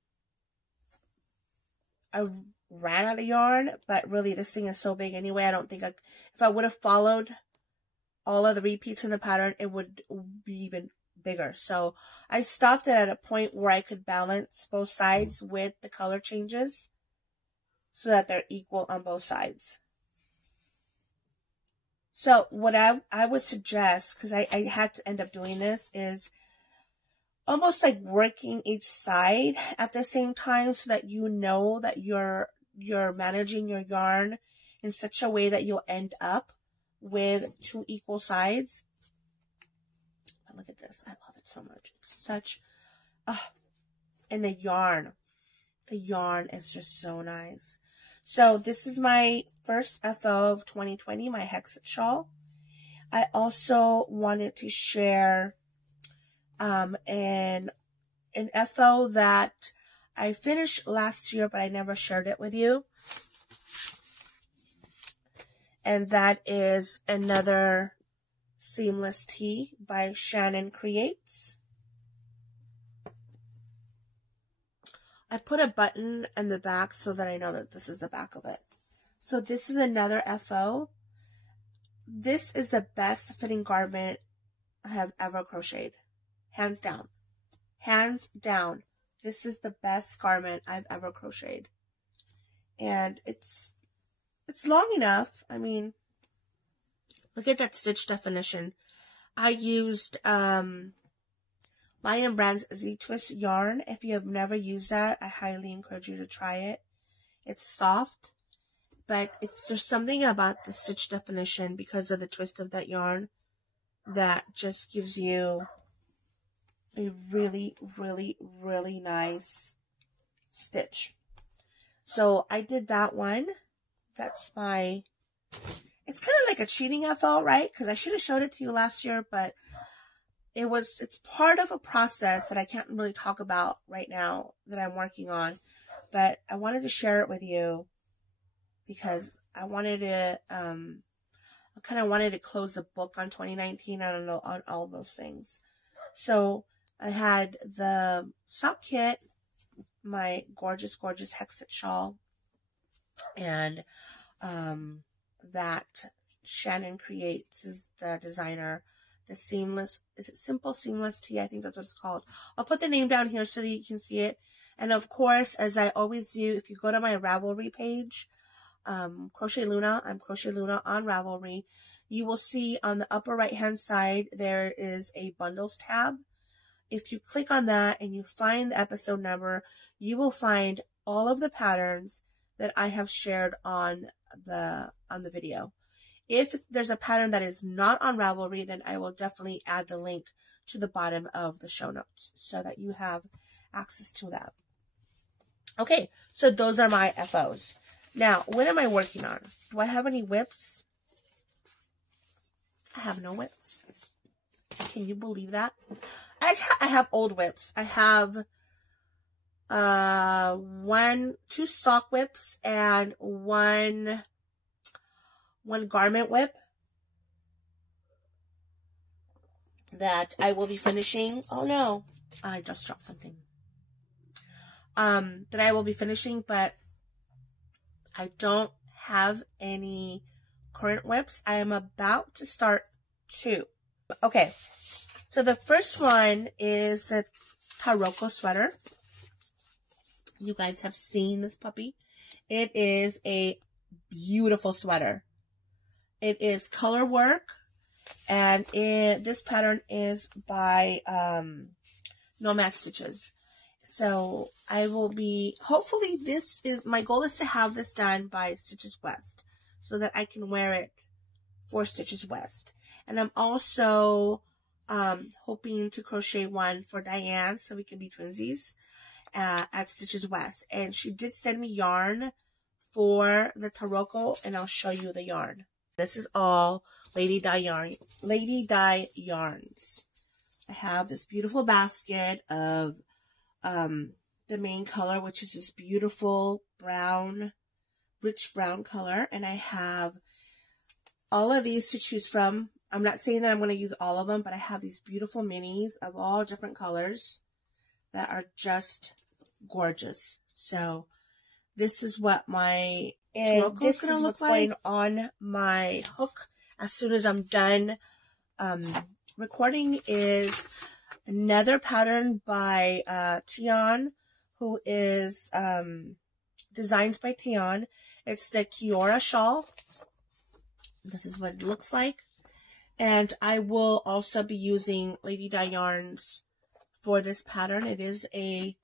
ran out of yarn, but really this thing is so big anyway, I don't think if I would have followed all of the repeats in the pattern, it would be even bigger. So I stopped it at a point where I could balance both sides with the color changes so that they're equal on both sides. So what I would suggest, because I had to end up doing this, is almost like working each side at the same time so that you know that you're managing your yarn in such a way that you'll end up with 2 equal sides. But look at this. I love it so much. It's such, and the yarn is just so nice. So this is my first FO of 2020, my Hexit shawl. I also wanted to share an FO that I finished last year, but I never shared it with you. And that is another seamless tee by Shannon Creates. I put a button in the back so that I know that this is the back of it. So this is another FO. This is the best fitting garment I have ever crocheted. Hands down. Hands down. This is the best garment I've ever crocheted. And it's long enough. I mean, look at that stitch definition. I used Lion Brand's Z-Twist yarn. If you have never used that, I highly encourage you to try it. It's soft, but there's something about the stitch definition because of the twist of that yarn that just gives you a really, really, really nice stitch. So I did that one. That's it's kind of like a cheating FO, right? Because I should have showed it to you last year, but it's part of a process that I can't really talk about right now that I'm working on, but I wanted to share it with you because I wanted to, I kind of wanted to close the book on 2019. I don't know, on all those things. So I had the sock kit, my gorgeous, gorgeous Hexit shawl, and, that Shannon Creates is the designer. The seamless, is it Simple Seamless Tee? I think that's what it's called. I'll put the name down here so that you can see it. And of course, as I always do, if you go to my Ravelry page, Crochetluna, I'm Crochetluna on Ravelry, you will see on the upper right hand side, there is a bundles tab. If you click on that and you find the episode number, you will find all of the patterns that I have shared on the video. If there's a pattern that is not on Ravelry, then I will definitely add the link to the bottom of the show notes so that you have access to that. Okay, so those are my FOs. Now, what am I working on? Do I have any whips? I have no whips. Can you believe that? I have old whips. I have two sock whips and one garment whip that I will be finishing. Oh no, I just dropped something. That I will be finishing, but I don't have any current whips. I am about to start 2. Okay, so the first one is the Taroko sweater. You guys have seen this puppy. It is a beautiful sweater. It is color work, and this pattern is by Nomad Stitches. So I will be, hopefully my goal is to have this done by Stitches West so that I can wear it for Stitches West. And I'm also hoping to crochet one for Diane so we can be twinsies. at Stitches West, and she did send me yarn for the Taroko, and I'll show you the yarn. This is all Lady Dye yarns. I have this beautiful basket of the main color, which is this beautiful brown, rich brown color, and I have all of these to choose from. I'm not saying that I'm going to use all of them, but I have these beautiful minis of all different colors that are just gorgeous. So this is what my Taroko is going to look like on my hook as soon as I'm done recording. Is another pattern by Tion, who is designed by Tion. It's the Kiora shawl. This is what it looks like. And I will also be using Lady Dye yarns for this pattern. It is a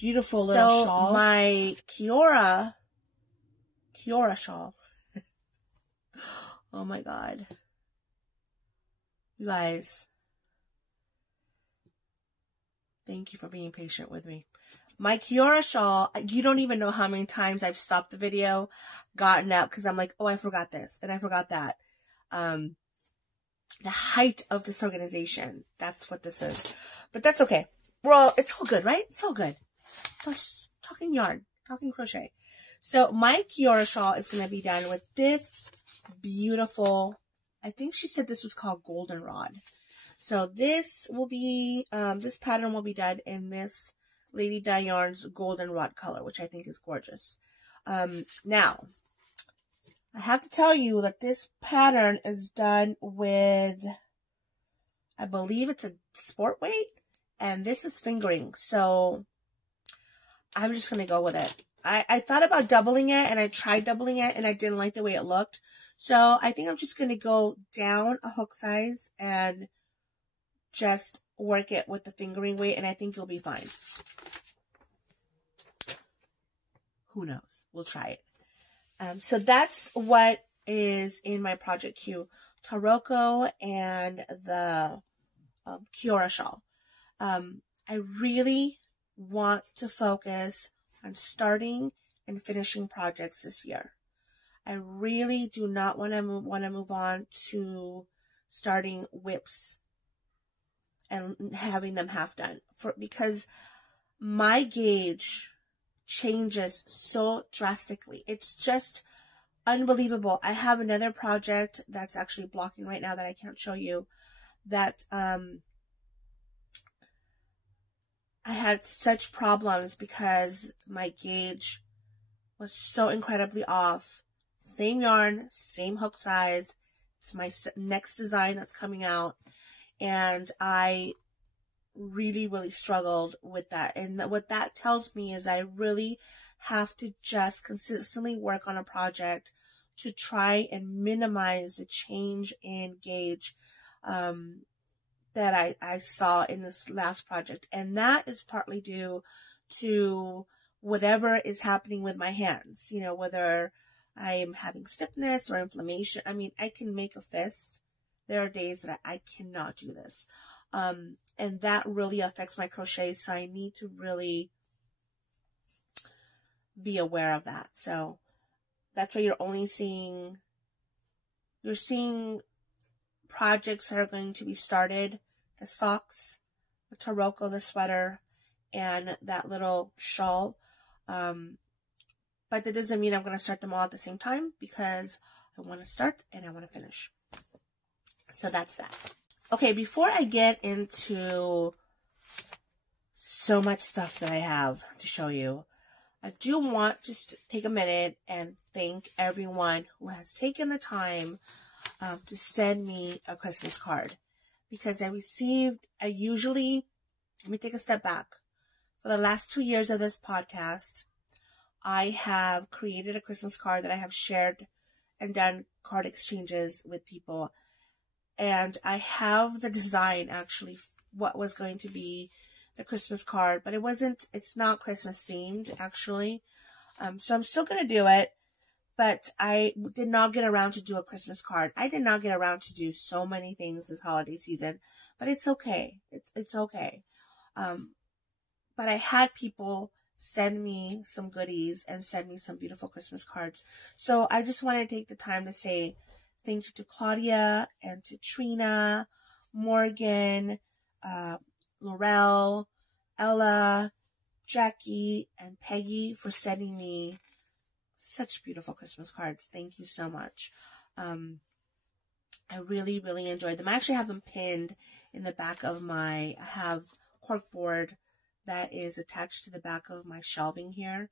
beautiful little shawl. So my Kiora shawl. Oh my god. You guys, thank you for being patient with me. My Kiora shawl, you don't even know how many times I've stopped the video, gotten up, because I'm like, oh, I forgot this, and I forgot that. The height of disorganization, that's what this is. But that's okay. Well, it's all good, right? It's all good. So just talking yarn, talking crochet. So my Kiora shawl is going to be done with this beautiful, I think she said this was called goldenrod. So this will be, this pattern will be done in this Lady Dye yarn's goldenrod color, which I think is gorgeous. Now, I have to tell you that this pattern is done with, I believe it's a sport weight, and this is fingering. So I'm just going to go with it. I thought about doubling it, and I tried doubling it, and I didn't like the way it looked. So I think I'm just going to go down a hook size and just work it with the fingering weight, and I think it'll be fine. Who knows? We'll try it. So that's what is in my project queue. Taroko and the Kiora shawl. I really want to focus on starting and finishing projects this year. I really do not want to move on to starting whips and having them half done, because my gauge changes so drastically. It's just unbelievable. I have another project that's actually blocking right now that I can't show you, that I had such problems because my gauge was so incredibly off. Same yarn, same hook size. It's my next design that's coming out, and I really, really struggled with that. And what that tells me is I really have to just consistently work on a project to try and minimize the change in gauge that I saw in this last project. And that is partly due to whatever is happening with my hands, you know, whether I am having stiffness or inflammation. I mean, I can make a fist. There are days that I cannot do this. And that really affects my crochet, so I need to really be aware of that. So that's why you're seeing projects that are going to be started, the socks, the Taroko, the sweater, and that little shawl. But that doesn't mean I'm going to start them all at the same time, because I want to start and I want to finish. So that's that. Okay, before I get into so much stuff that I have to show you, I do want to take a minute and thank everyone who has taken the time to send me a Christmas card. Because let me take a step back. For the last 2 years of this podcast, I have created a Christmas card that I have shared and done card exchanges with people. And I have the design, actually, what was going to be the Christmas card, but it's not Christmas themed, actually. So I'm still going to do it, but I did not get around to do a Christmas card. I did not get around to do so many things this holiday season, but it's okay. It's okay. But I had people send me some goodies and send me some beautiful Christmas cards. So I just want to take the time to say thank you to Claudia and to Trina, Morgan, Laurel, Ella, Jackie, and Peggy for sending me such beautiful Christmas cards. Thank you so much. I really, really enjoyed them. I actually have them pinned in the back of I have corkboard that is attached to the back of my shelving here.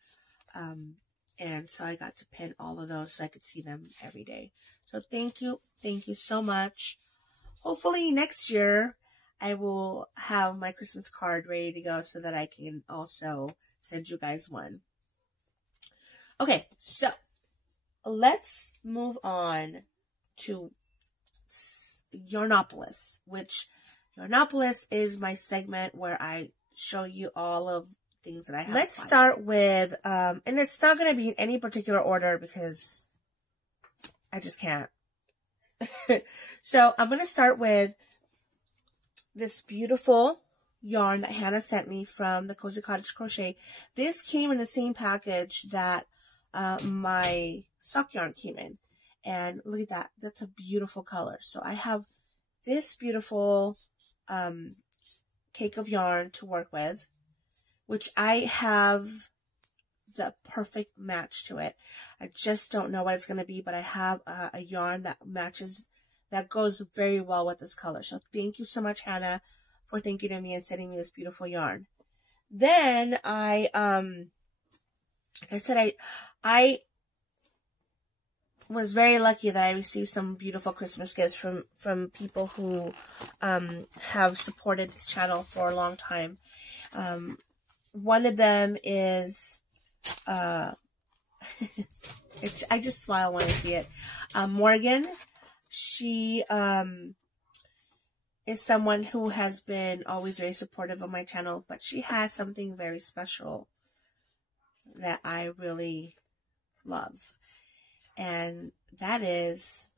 And so I got to pin all of those so I could see them every day. So thank you so much. Hopefully next year I will have my Christmas card ready to go so that I can also send you guys one. Okay, so let's move on to Yarnopolis, which Yarnopolis is my segment where I show you all of things that I have. Let's start with, and it's not going to be in any particular order because I just can't. So I'm going to start with this beautiful yarn that Hannah sent me from the Cozy Cottage Crochet. This came in the same package that my sock yarn came in. And look at that. That's a beautiful color. So I have this beautiful cake of yarn to work with, which I have the perfect match to it. I just don't know what it's going to be, but I have a yarn that matches, that goes very well with this color. So thank you so much, Hannah, for thinking of me and sending me this beautiful yarn. Then like I said, I was very lucky that I received some beautiful Christmas gifts from people who have supported this channel for a long time. One of them is I just smile when I see it. Morgan. She is someone who has been always very supportive of my channel, but she has something very special that I really love. And that is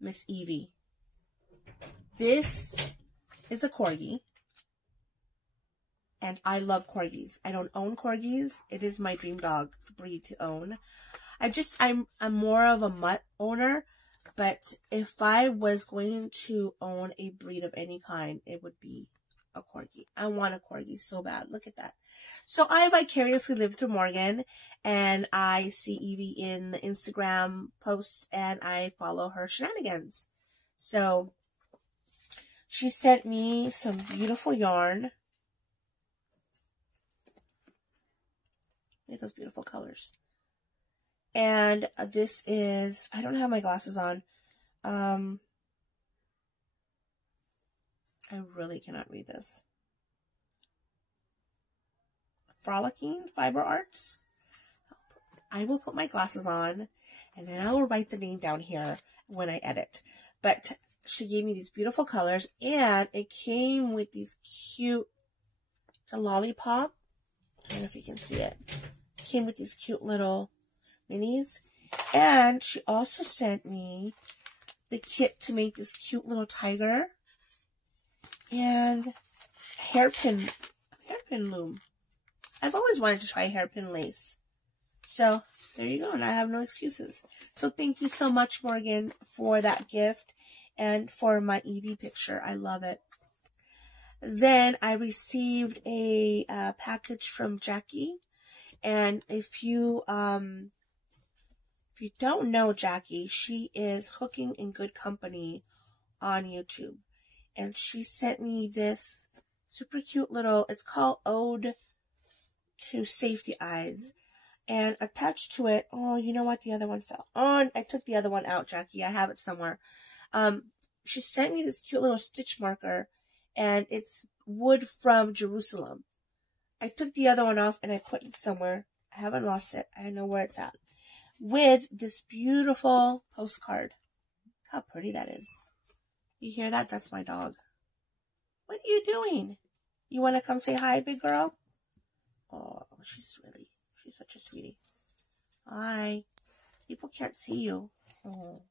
Miss Evie. This is a corgi. And I love corgis. I don't own corgis. It is my dream dog breed to own. I'm more of a mutt owner. But if I was going to own a breed of any kind, it would be a corgi. I want a corgi so bad. Look at that. So I vicariously live through Morgan, and I see Evie in the Instagram posts, and I follow her shenanigans. So she sent me some beautiful yarn. Look at those beautiful colors. And this is, I don't have my glasses on. I really cannot read this. Frolicking Fiber Arts. I will put my glasses on, and then I will write the name down here when I edit. But she gave me these beautiful colors, and it came with these cute, it's a lollipop. I don't know if you can see it. It came with these cute little minis. And she also sent me the kit to make this cute little tiger. And a hairpin loom. I've always wanted to try hairpin lace. So, there you go, and I have no excuses. So, thank you so much, Morgan, for that gift and for my Evie picture. I love it. Then, I received a package from Jackie. And if you don't know Jackie, she is Hooking in Good Company on YouTube. And she sent me this super cute little, it's called Ode to Safety Eyes. And attached to it, oh, you know what? The other one fell. Oh, I took the other one out, Jackie. I have it somewhere. She sent me this cute little stitch marker, and it's wood from Jerusalem. I took the other one off, and I put it somewhere. I haven't lost it. I know where it's at. With this beautiful postcard. Look how pretty that is. You hear that? That's my dog. What are you doing? You want to come say hi, big girl? Oh, she's such a sweetie. Hi. People can't see you. Oh.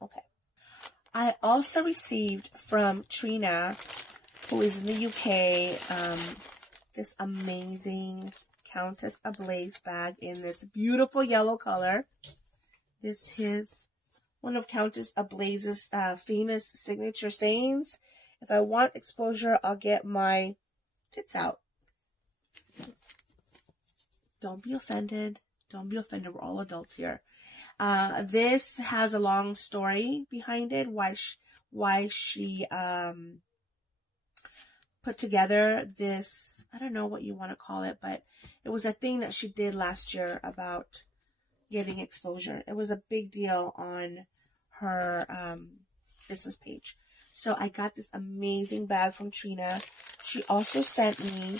Okay. I also received from Trina, who is in the UK, this amazing Countess Ablaze bag in this beautiful yellow color. This is one of Countess Ablaze's famous signature sayings. If I want exposure, I'll get my tits out. Don't be offended. Don't be offended. We're all adults here. This has a long story behind it. Why she put together this, I don't know what you want to call it, but it was a thing that she did last year about getting exposure. It was a big deal on her business page. So I got this amazing bag from Trina. She also sent me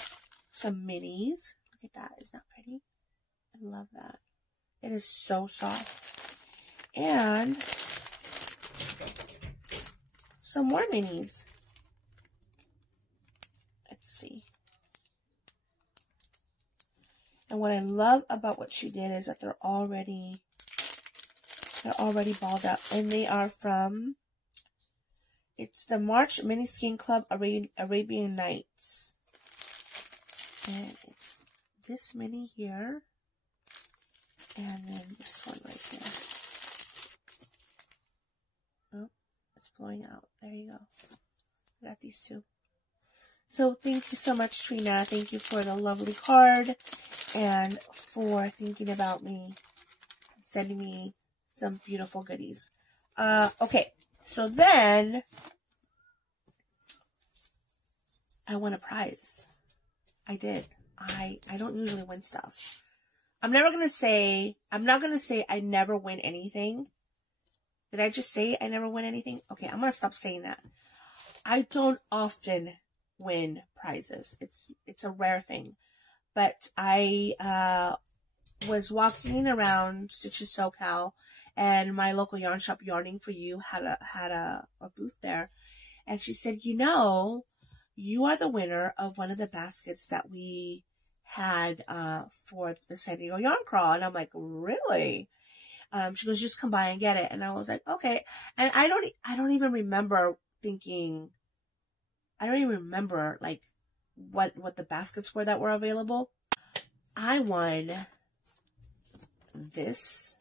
some minis. Look at that. Isn't that pretty? I love that. It is so soft. And some more minis. Let's see. And what I love about what she did is that they're already balled up. And they are from, it's the March Mini Skein Club Arabian Nights. And it's this mini here. And then this one right here. Oh, it's blowing out. There you go. I got these two. So thank you so much, Trina. Thank you for the lovely card and for thinking about me and sending me some beautiful goodies. Okay, so then I won a prize. I did. I don't usually win stuff. I'm not going to say I never win anything. Did I just say I never win anything? Okay, I'm going to stop saying that. I don't often win prizes. It's a rare thing. But I was walking around Stitches SoCal, and my local yarn shop, Yarning For You, had a booth there. And she said, you know, you are the winner of one of the baskets that we had for the San Diego Yarn Crawl. And I'm like, really? She goes, just come by and get it. And I was like, okay. And I don't even remember thinking, I don't even remember like what the baskets were that were available. I won this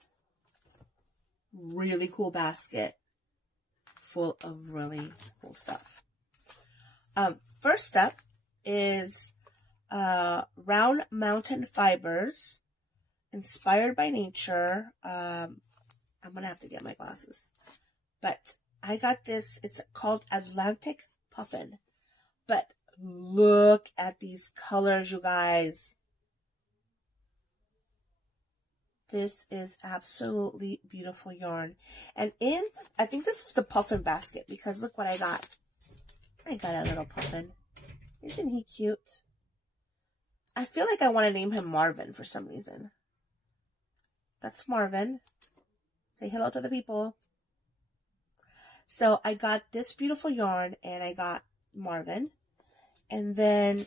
really cool basket full of really cool stuff. First up is Round Mountain Fibers, inspired by nature. I'm gonna have to get my glasses, but I got this. It's called Atlantic Puffin. But look at these colors, you guys. This is absolutely beautiful yarn. And I think this was the puffin basket, because look what I got. I got a little puffin. Isn't he cute? I feel like I want to name him Marvin for some reason. That's Marvin. Say hello to the people. So I got this beautiful yarn, and I got Marvin. And then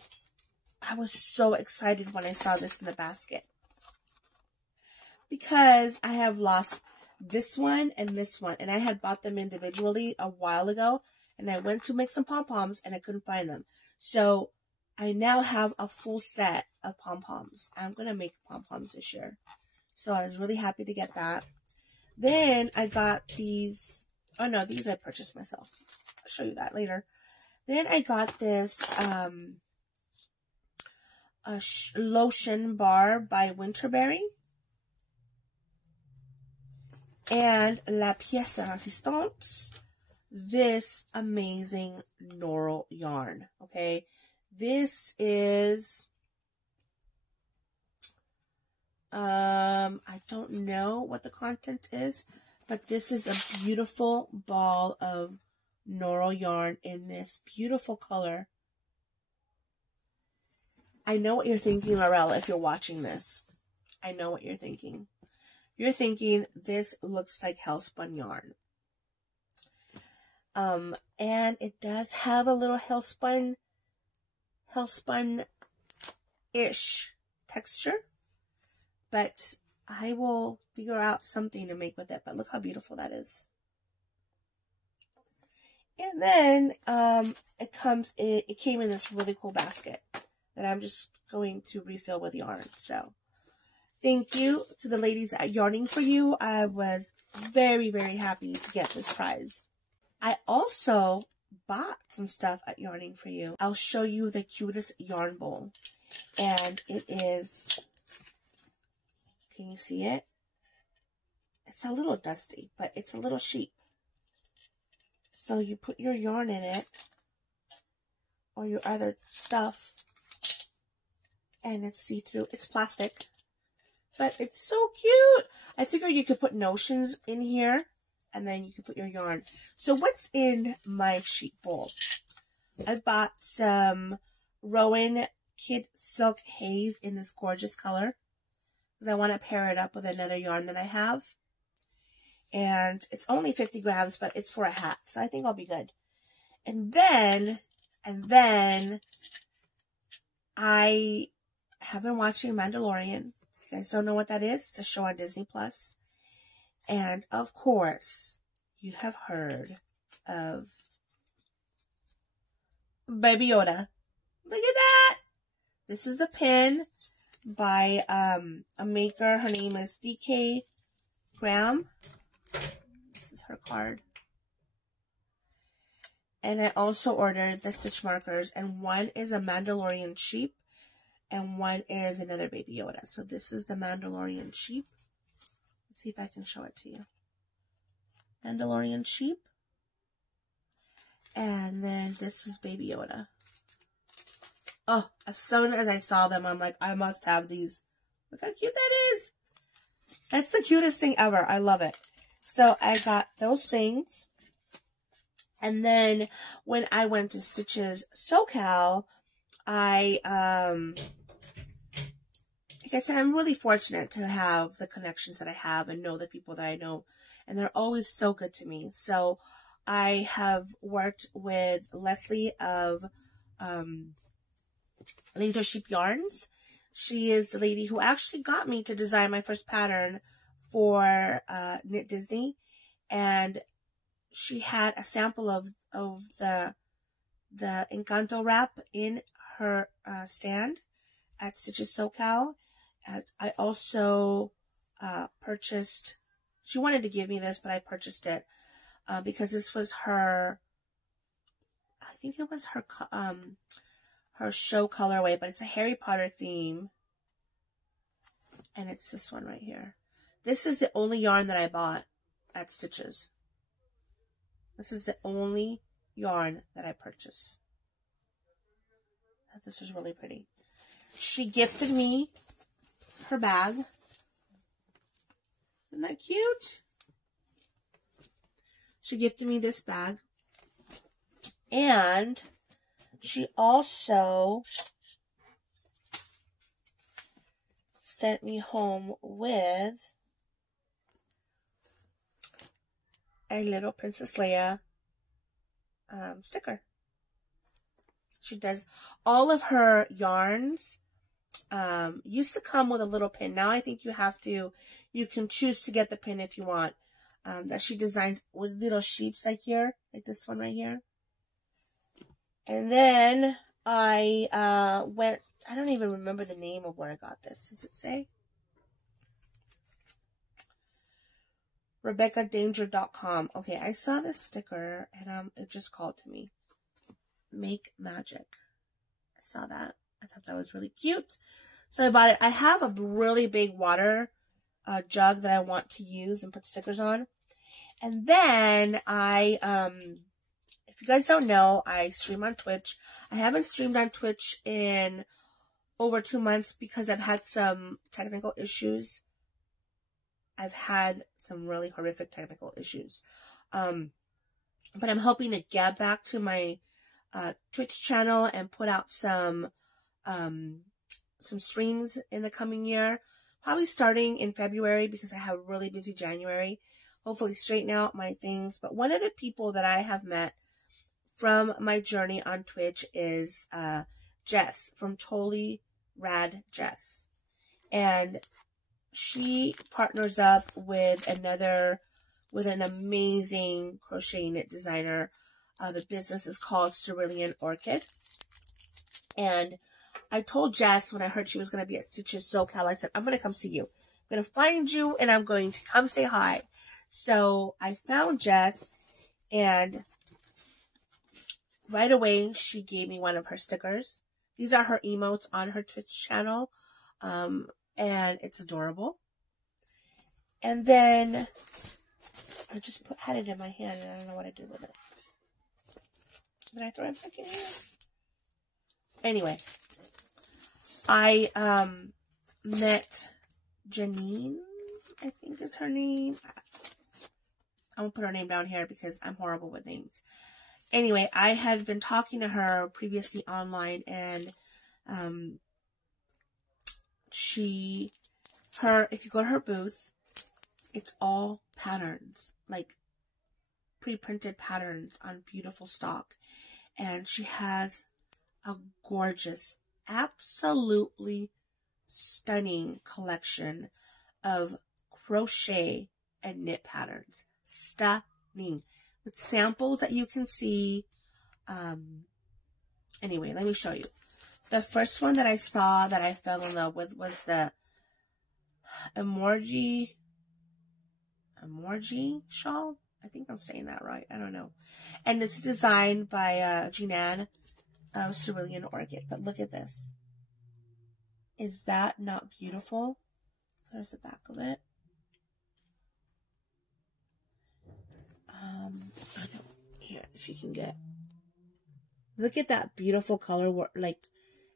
I was so excited when I saw this in the basket, because I have lost this one and this one, and I had bought them individually a while ago, and I went to make some pom-poms and I couldn't find them. So I now have a full set of pom-poms. I'm going to make pom-poms this year. So I was really happy to get that. Then I got these. Oh no, these I purchased myself. I'll show you that later. Then I got this lotion bar by Winterberry. And La Pièce Résistante, this amazing Norol yarn. Okay, this is, I don't know what the content is, but this is a beautiful ball of Norol yarn in this beautiful color. I know what you're thinking, Lorella, if you're watching this. I know what you're thinking. You're thinking, this looks like Hellspun yarn. And it does have a little Hellspun-ish texture. But I will figure out something to make with it. But look how beautiful that is. And then it came in this really cool basket that I'm just going to refill with yarn. So thank you to the ladies at Yarning For You. I was very, very happy to get this prize. I also bought some stuff at Yarning For You. I'll show you the cutest yarn bowl. And it is, can you see it? It's a little dusty, but it's a little sheep. So you put your yarn in it, or your other stuff, and it's see-through. It's plastic, but it's so cute. I figured you could put notions in here, and then you could put your yarn. So what's in my sheep bowl? I bought some Rowan Kid Silk Haze in this gorgeous color, because I want to pair it up with another yarn that I have. And it's only 50 grams, but it's for a hat, so I think I'll be good. And then I have been watching Mandalorian. If you guys don't know what that is, it's a show on Disney Plus. And of course, you have heard of Baby Yoda. Look at that! This is a pin by a maker. Her name is DK Graham. This is her card. And I also ordered the stitch markers, and one is a Mandalorian sheep and one is another Baby Yoda. So this is the Mandalorian sheep. Let's see if I can show it to you. Mandalorian sheep. And then this is Baby Yoda. Oh, as soon as I saw them, I'm like, I must have these. Look how cute that is. That's the cutest thing ever. I love it. So I got those things. And then when I went to Stitches SoCal, like I said, I'm really fortunate to have the connections that I have and know the people that I know. And they're always so good to me. So I have worked with Leslie of Leadership Yarns. She is the lady who actually got me to design my first pattern for Knit Disney, and she had a sample of the Encanto wrap in her stand at Stitches SoCal. And I also purchased, she wanted to give me this, but I purchased it because this was her, I think it was her show colorway, but it's a Harry Potter theme. And it's this one right here. This is the only yarn that I bought at Stitches. This is the only yarn that I purchased. This is really pretty. She gifted me her bag. Isn't that cute? She gifted me this bag. And she also sent me home with a little Princess Leia sticker. She does all of her yarns used to come with a little pin. Now I think you can choose to get the pin if you want. That she designs with little sheeps like here, like this one right here. And then I I don't even remember the name of where I got this. Does it say? RebeccaDanger.com. Okay, I saw this sticker and it just called to me. Make Magic. I saw that. I thought that was really cute. So I bought it. I have a really big water jug that I want to use and put stickers on. And then if you guys don't know, I stream on Twitch. I haven't streamed on Twitch in over 2 months because I've had some technical issues. I've had some really horrific technical issues. But I'm hoping to get back to my Twitch channel and put out some streams in the coming year. Probably starting in February because I have a really busy January. Hopefully straighten out my things. But one of the people that I have met from my journey on Twitch is Jess from Totally Rad Jess. And she partners up with an amazing crochet knit designer. The business is called Cerulean Orchid. And I told Jess when I heard she was going to be at Stitches SoCal, I said, I'm going to come see you. I'm going to find you and I'm going to come say hi. So I found Jess, and right away she gave me one of her stickers. These are her emotes on her Twitch channel. And it's adorable. And then I just had it in my hand and I don't know what I did with it. Did I throw it back in here? Anyway, I met Janine, I think is her name. I'm going to put her name down here because I'm horrible with names. Anyway, I had been talking to her previously online, and if you go to her booth, it's all patterns, like pre-printed patterns on beautiful stock. And she has a gorgeous, absolutely stunning collection of crochet and knit patterns. Stunning. With samples that you can see. Anyway, let me show you. The first one that I saw that I fell in love with was the emoji shawl. I think I'm saying that right. I don't know. And it's designed by Jean of Cerulean Orchid. But look at this. Is that not beautiful? There's the back of it. I don't, here, if you can get, look at that beautiful color work. Like,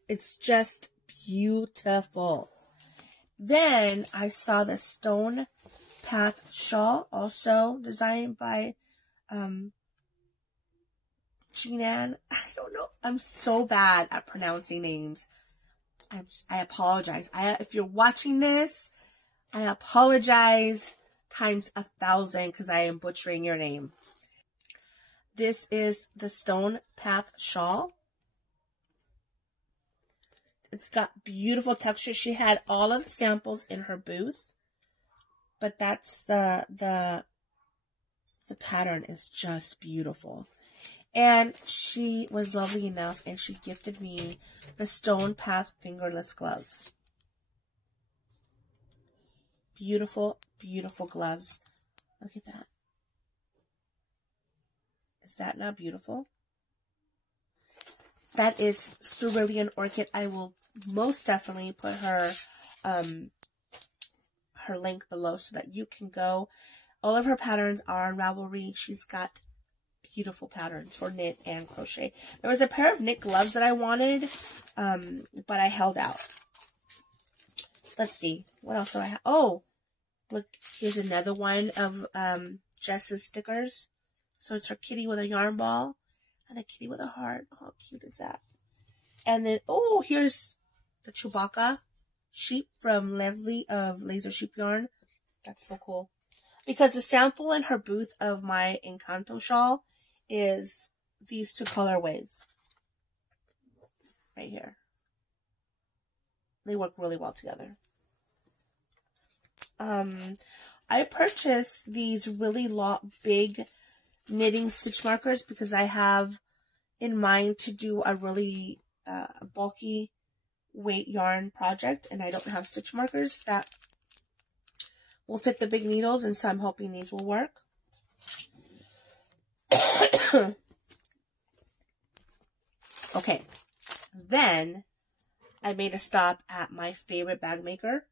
it's just beautiful. Then I saw the Stone Path shawl, also designed by Jean. I don't know. I'm so bad at pronouncing names. I apologize. If you're watching this, I apologize times 1,000 because I am butchering your name. This is the Stone Path shawl. It's got beautiful texture. She had all of the samples in her booth, but that's the pattern is just beautiful. And she was lovely enough, and she gifted me the Stone Path fingerless gloves. Beautiful, beautiful gloves. Look at that. Is that not beautiful? That is Cerulean Orchid. I will most definitely put her her link below so that you can go. All of her patterns are on Ravelry. She's got beautiful patterns for knit and crochet. There was a pair of knit gloves that I wanted, but I held out. Let's see. What else do I have? Oh, look, here's another one of Jess's stickers. So it's her kitty with a yarn ball and a kitty with a heart. How cute is that? And then, oh, here's the Chewbacca sheep from Leslie of Laser Sheep Yarn. That's so cool. Because the sample in her booth of my Encanto shawl is these two colorways. Right here. They work really well together. I purchased these really big knitting stitch markers because I have in mind to do a really bulky weight yarn project, and I don't have stitch markers that will fit the big needles, and so I'm hoping these will work. Okay, then I made a stop at my favorite bag maker.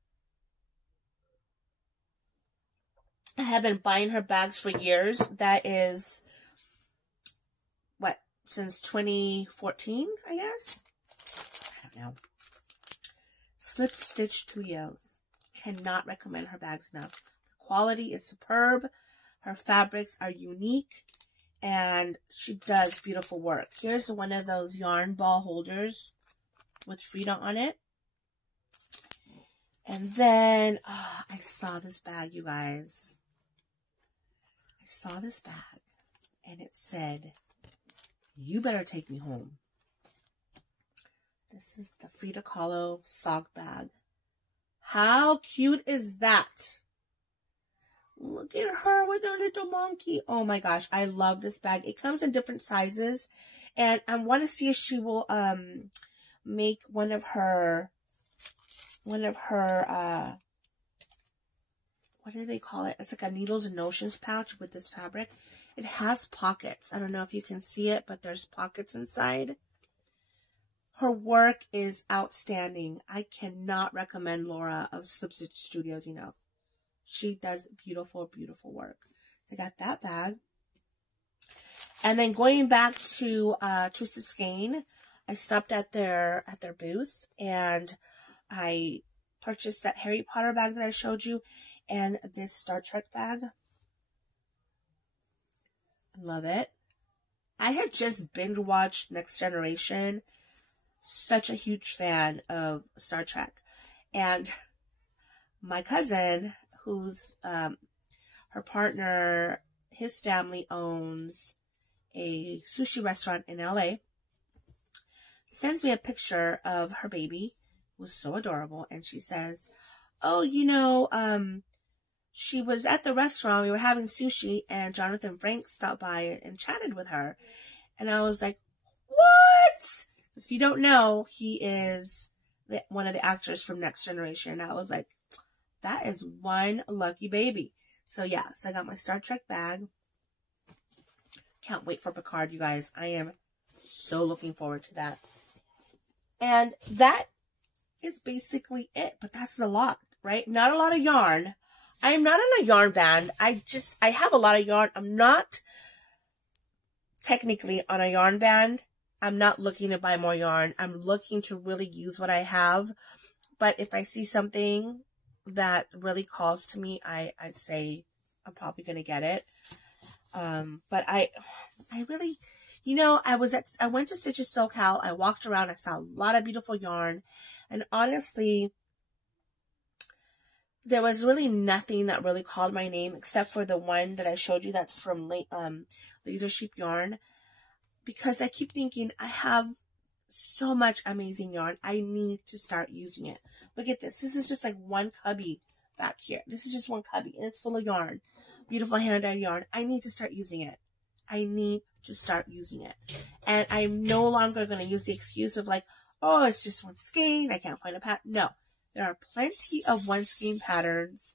I have been buying her bags for years. That is, what, since 2014, I guess? I don't know. Slip Stitch Studios. Cannot recommend her bags enough. The quality is superb. Her fabrics are unique. And she does beautiful work. Here's one of those yarn ball holders with Frida on it. And then, I saw this bag, you guys. I saw this bag, and it said, "You better take me home." This is the Frida Kahlo sock bag. How cute is that? Look at her with her little monkey. Oh my gosh, I love this bag. It comes in different sizes, and I want to see if she will make one of her what do they call it? It's like a Needles and Notions pouch with this fabric. It has pockets. I don't know if you can see it, but there's pockets inside. Her work is outstanding. I cannot recommend Laura of Substance Studios enough. She does beautiful, beautiful work. So I got that bag. And then going back to Twisted Skein, I stopped at their booth and I purchased that Harry Potter bag that I showed you and this Star Trek bag. I love it. I had just binge watched Next Generation. Such a huge fan of Star Trek. And my cousin, who's her partner, his family owns a sushi restaurant in LA, sends me a picture of her baby, who's so adorable, and she says, oh, she was at the restaurant, we were having sushi, and Jonathan Frank stopped by and chatted with her. And I was like, what? Because if you don't know, he is one of the actors from Next Generation. I was like, that is one lucky baby. So yeah, so I got my Star Trek bag. Can't wait for Picard, you guys. I am so looking forward to that. And that is basically it. But that's a lot, right? Not a lot of yarn. I am not on a yarn band. I have a lot of yarn. I'm not technically on a yarn band. I'm not looking to buy more yarn. I'm looking to really use what I have. But if I see something that really calls to me, I'd say I'm probably going to get it. But I really, I went to Stitches SoCal. I walked around. I saw a lot of beautiful yarn. And honestly, there was really nothing that really called my name except for the one that I showed you that's from Laser Sheep Yarn. Because I keep thinking, I have so much amazing yarn. I need to start using it. Look at this. This is just like one cubby back here. This is just one cubby, and it's full of yarn. Beautiful hand-dyed yarn. I need to start using it. I need to start using it. And I'm no longer going to use the excuse of like, oh, it's just one skein. I can't find a pattern. No. There are plenty of one skein patterns.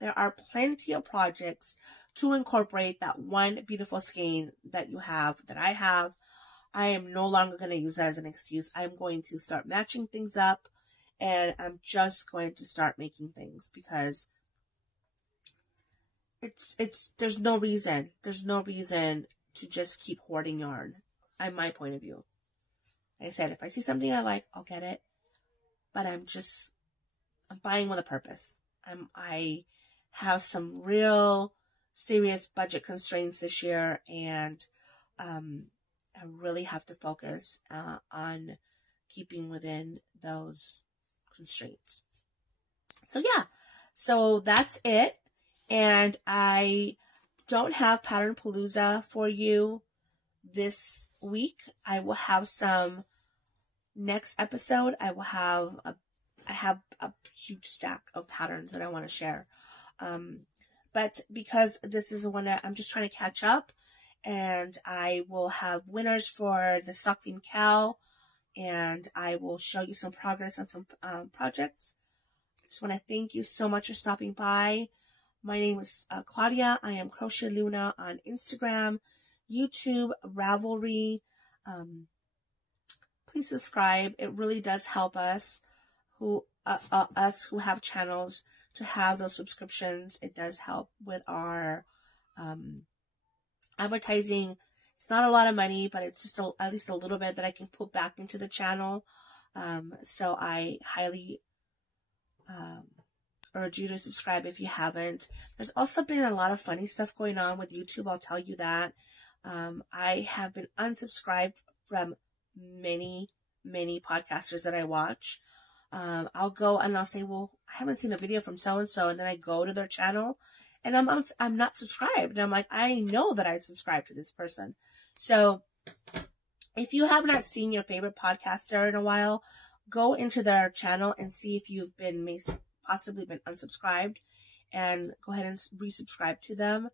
There are plenty of projects to incorporate that one beautiful skein that you have, that I have. I am no longer going to use that as an excuse. I'm going to start matching things up, and I'm just going to start making things because there's no reason to just keep hoarding yarn, in my point of view. Like I said, if I see something I like, I'll get it, but I'm buying with a purpose. I have some real serious budget constraints this year, and I really have to focus on keeping within those constraints. So yeah, so that's it. And I don't have Pattern Palooza for you this week. I will have some next episode. I have a huge stack of patterns that I want to share. But because this is one that I'm just trying to catch up, and I will have winners for the Sock Theme Cow, and I will show you some progress on some projects. I just want to thank you so much for stopping by. My name is Claudia. I am Crochetluna on Instagram, YouTube, Ravelry. Please subscribe. It really does help us who have channels to have those subscriptions. It does help with our advertising. It's not a lot of money, but it's just at least a little bit that I can put back into the channel. So I highly urge you to subscribe if you haven't. There's also been a lot of funny stuff going on with YouTube, I'll tell you that. I have been unsubscribed from many podcasters that I watch. I'll go and I'll say, well, I haven't seen a video from so-and-so, and then I go to their channel, and I'm not subscribed. And I'm like, I know that I subscribed to this person. So if you have not seen your favorite podcaster in a while, go into their channel and see if you've been possibly been unsubscribed. and go ahead and resubscribe to them.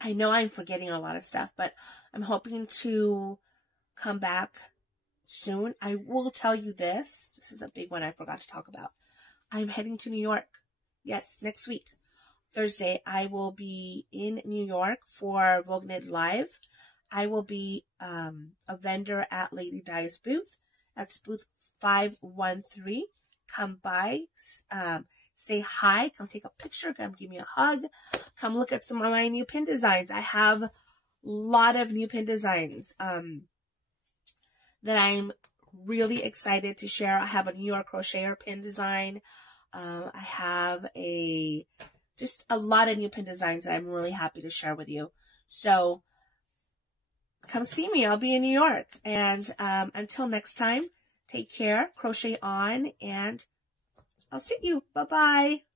I know I'm forgetting a lot of stuff, but I'm hoping to come back soon. I will tell you this. This is a big one I forgot to talk about. I'm heading to New York. Yes, next week. Thursday, I will be in New York for Vlog Knit Live. I will be a vendor at Lady Di's booth. That's booth 513. Come by, say hi, come take a picture, come give me a hug, come look at some of my new pin designs. I have a lot of new pin designs that I'm really excited to share. I have a New York crocheter pin design. I have just a lot of new pin designs that I'm really happy to share with you. So come see me. I'll be in New York. And until next time, take care, crochet on, and I'll see you. Bye-bye.